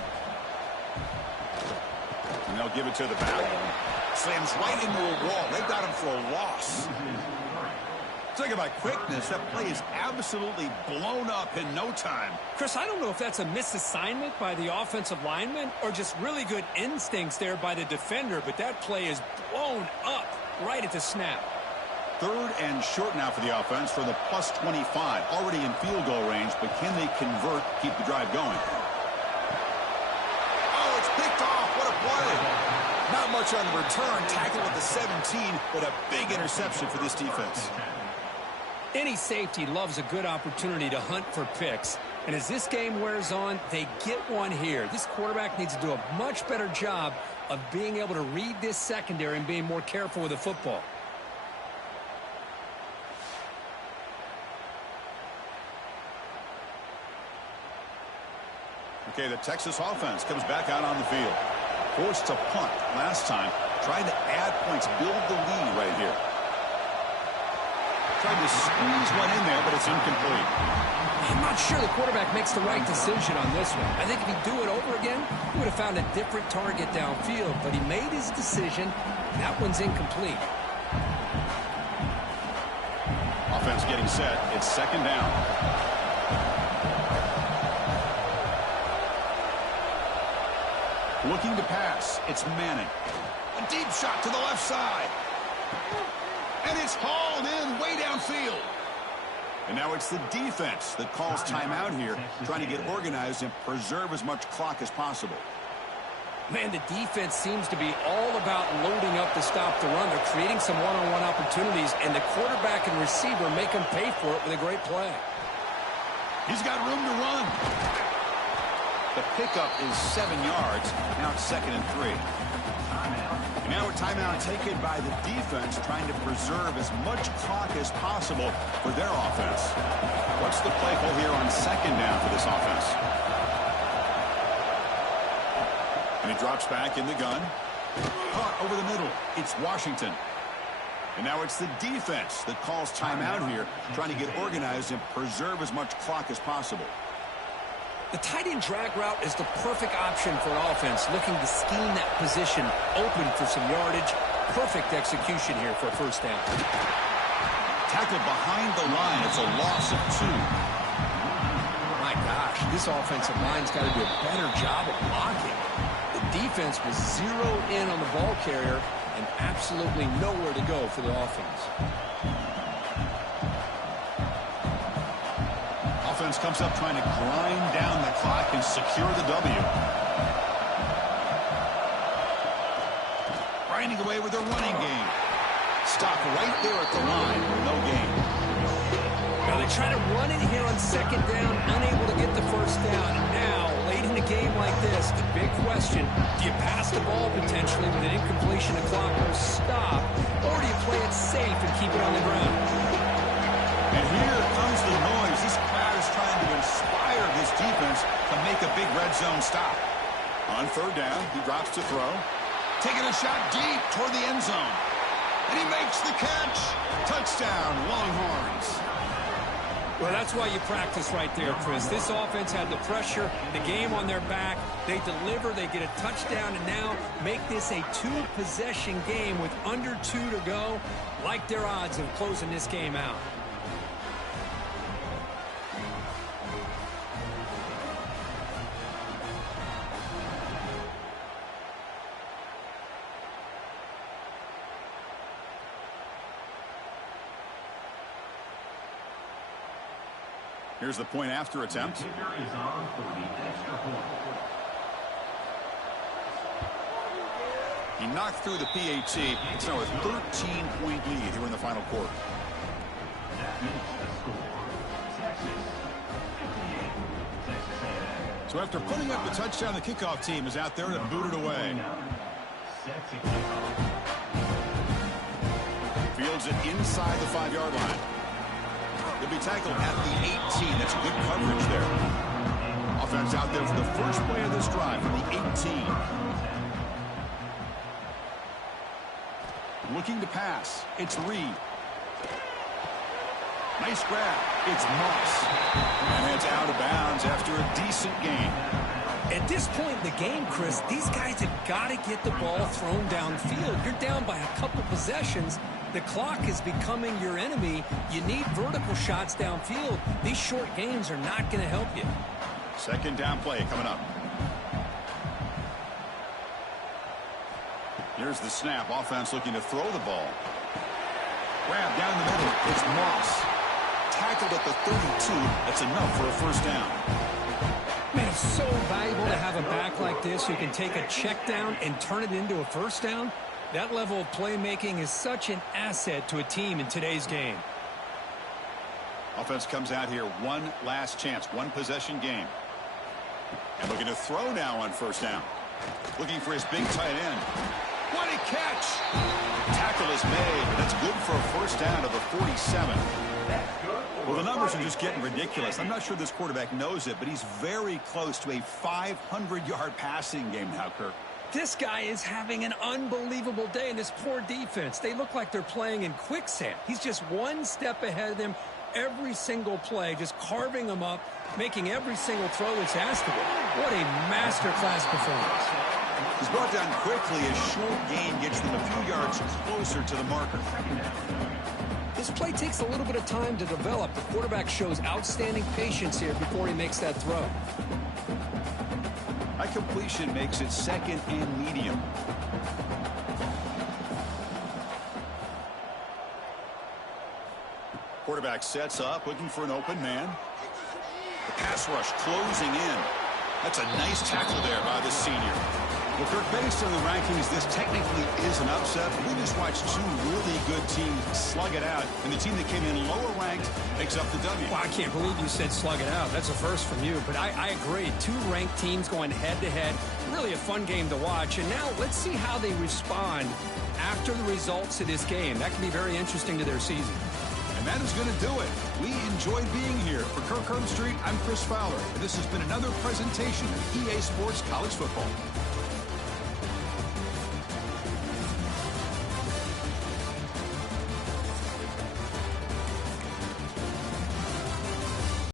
And they'll give it to the back. Slams right into a wall. They've got him for a loss. Talk about quickness. That play is absolutely blown up in no time. Chris, I don't know if that's a misassignment by the offensive lineman or just really good instincts there by the defender, but that play is blown up right at the snap. 3rd and short now for the offense for the plus 25. Already in field goal range, but can they convert, keep the drive going? Oh, it's picked off. What a play. Not much on the return. Tackled at the 17, but a big interception for this defense. Any safety loves a good opportunity to hunt for picks. And as this game wears on, they get one here. This quarterback needs to do a much better job of being able to read this secondary and being more careful with the football. Okay, the Texas offense comes back out on the field. Forced to punt last time. Trying to add points, build the lead right here. Tried to squeeze one in there, but it's incomplete. I'm not sure the quarterback makes the right decision on this one. I think if he'd do it over again, he would have found a different target downfield, but he made his decision. That one's incomplete. Offense getting set. It's 2nd down. Looking to pass. It's Manning. A deep shot to the left side. And it's hauled in way downfield. And now it's the defense that calls timeout here, trying to get organized and preserve as much clock as possible. Man, the defense seems to be all about loading up to stop the run. They're creating some one-on-one opportunities, and the quarterback and receiver make them pay for it with a great play. He's got room to run. The pickup is 7 yards. Now it's 2nd and 3. And now a timeout taken by the defense, trying to preserve as much clock as possible for their offense. What's the play call here on 2nd down for this offense? And he drops back in the gun. Caught over the middle. It's Washington. And now it's the defense that calls timeout here, trying to get organized and preserve as much clock as possible. The tight end drag route is the perfect option for an offense looking to scheme that position open for some yardage. Perfect execution here for a first down. Tackled behind the line. It's a loss of 2. My gosh, this offensive line's got to do a better job of blocking. The defense was zeroed in on the ball carrier and absolutely nowhere to go for the offense. Offense comes up trying to grind down the clock and secure the W. Grinding away with their running game. Stop right there at the line. No gain. Now they try to run it here on second down, unable to get the first down. And now, late in a game like this, the big question, do you pass the ball potentially with an incompletion, the clock will stop, or do you play it safe and keep it on the ground? And here comes the noise. This crowd is trying to inspire this defense to make a big red zone stop. On third down, he drops to throw. Taking a shot deep toward the end zone. And he makes the catch. Touchdown, Longhorns. Well, that's why you practice right there, Chris. This offense had the pressure, the game on their back. They deliver, they get a touchdown, and now make this a 2-possession game with under 2 to go. Like their odds of closing this game out. Here's the point after attempt. Kicker is on for the extra point. He knocked through the PAT. It's now a 13-point lead here in the final quarter. That makes the score Texas 58, Texas A&M. So after putting up the touchdown, the kickoff team is out there to boot it away. Set to kick off. Fields it inside the 5-yard line. He'll be tackled at the 18. That's good coverage there. Offense out there for the first play of this drive from the 18. Looking to pass. It's Reed. Nice grab. It's Moss. And it's out of bounds after a decent gain. At this point in the game, Chris, these guys have got to get the ball thrown downfield. You're down by a couple possessions. The clock is becoming your enemy. You need vertical shots downfield. These short games are not going to help you. Second down play coming up. Here's the snap. Offense looking to throw the ball. Grab down the middle. It's Moss. Tackled at the 32. That's enough for a first down. Man, it's so valuable to have a back like this who can take a check down and turn it into a first down. That level of playmaking is such an asset to a team in today's game. Offense comes out here. One last chance. One possession game. And looking to throw now on first down. Looking for his big tight end. What a catch! Tackle is made. That's good for a first down to the 47. Well, the numbers are just getting ridiculous. I'm not sure this quarterback knows it, but he's very close to a 500-yard passing game now, Kirk. This guy is having an unbelievable day in this poor defense. They look like they're playing in quicksand. He's just one step ahead of them every single play, just carving them up, making every single throw that's asked of him. What a masterclass performance. He's brought down quickly. A short gain gets them a few yards closer to the marker. This play takes a little bit of time to develop. The quarterback shows outstanding patience here before he makes that throw. That completion makes it second and medium. Quarterback sets up, looking for an open man. The pass rush closing in. That's a nice tackle there by the senior. Well, Kirk, based on the rankings, this technically is an upset. We just watched two really good teams slug it out, and the team that came in lower ranked picks up the W. Well, I can't believe you said slug it out. That's a first from you, but I agree. Two ranked teams going head-to-head. Really a fun game to watch, and now let's see how they respond after the results of this game. That can be very interesting to their season. And that is going to do it. We enjoyed being here. For Kirk Herbstreit, I'm Chris Fowler, and this has been another presentation of EA Sports College Football.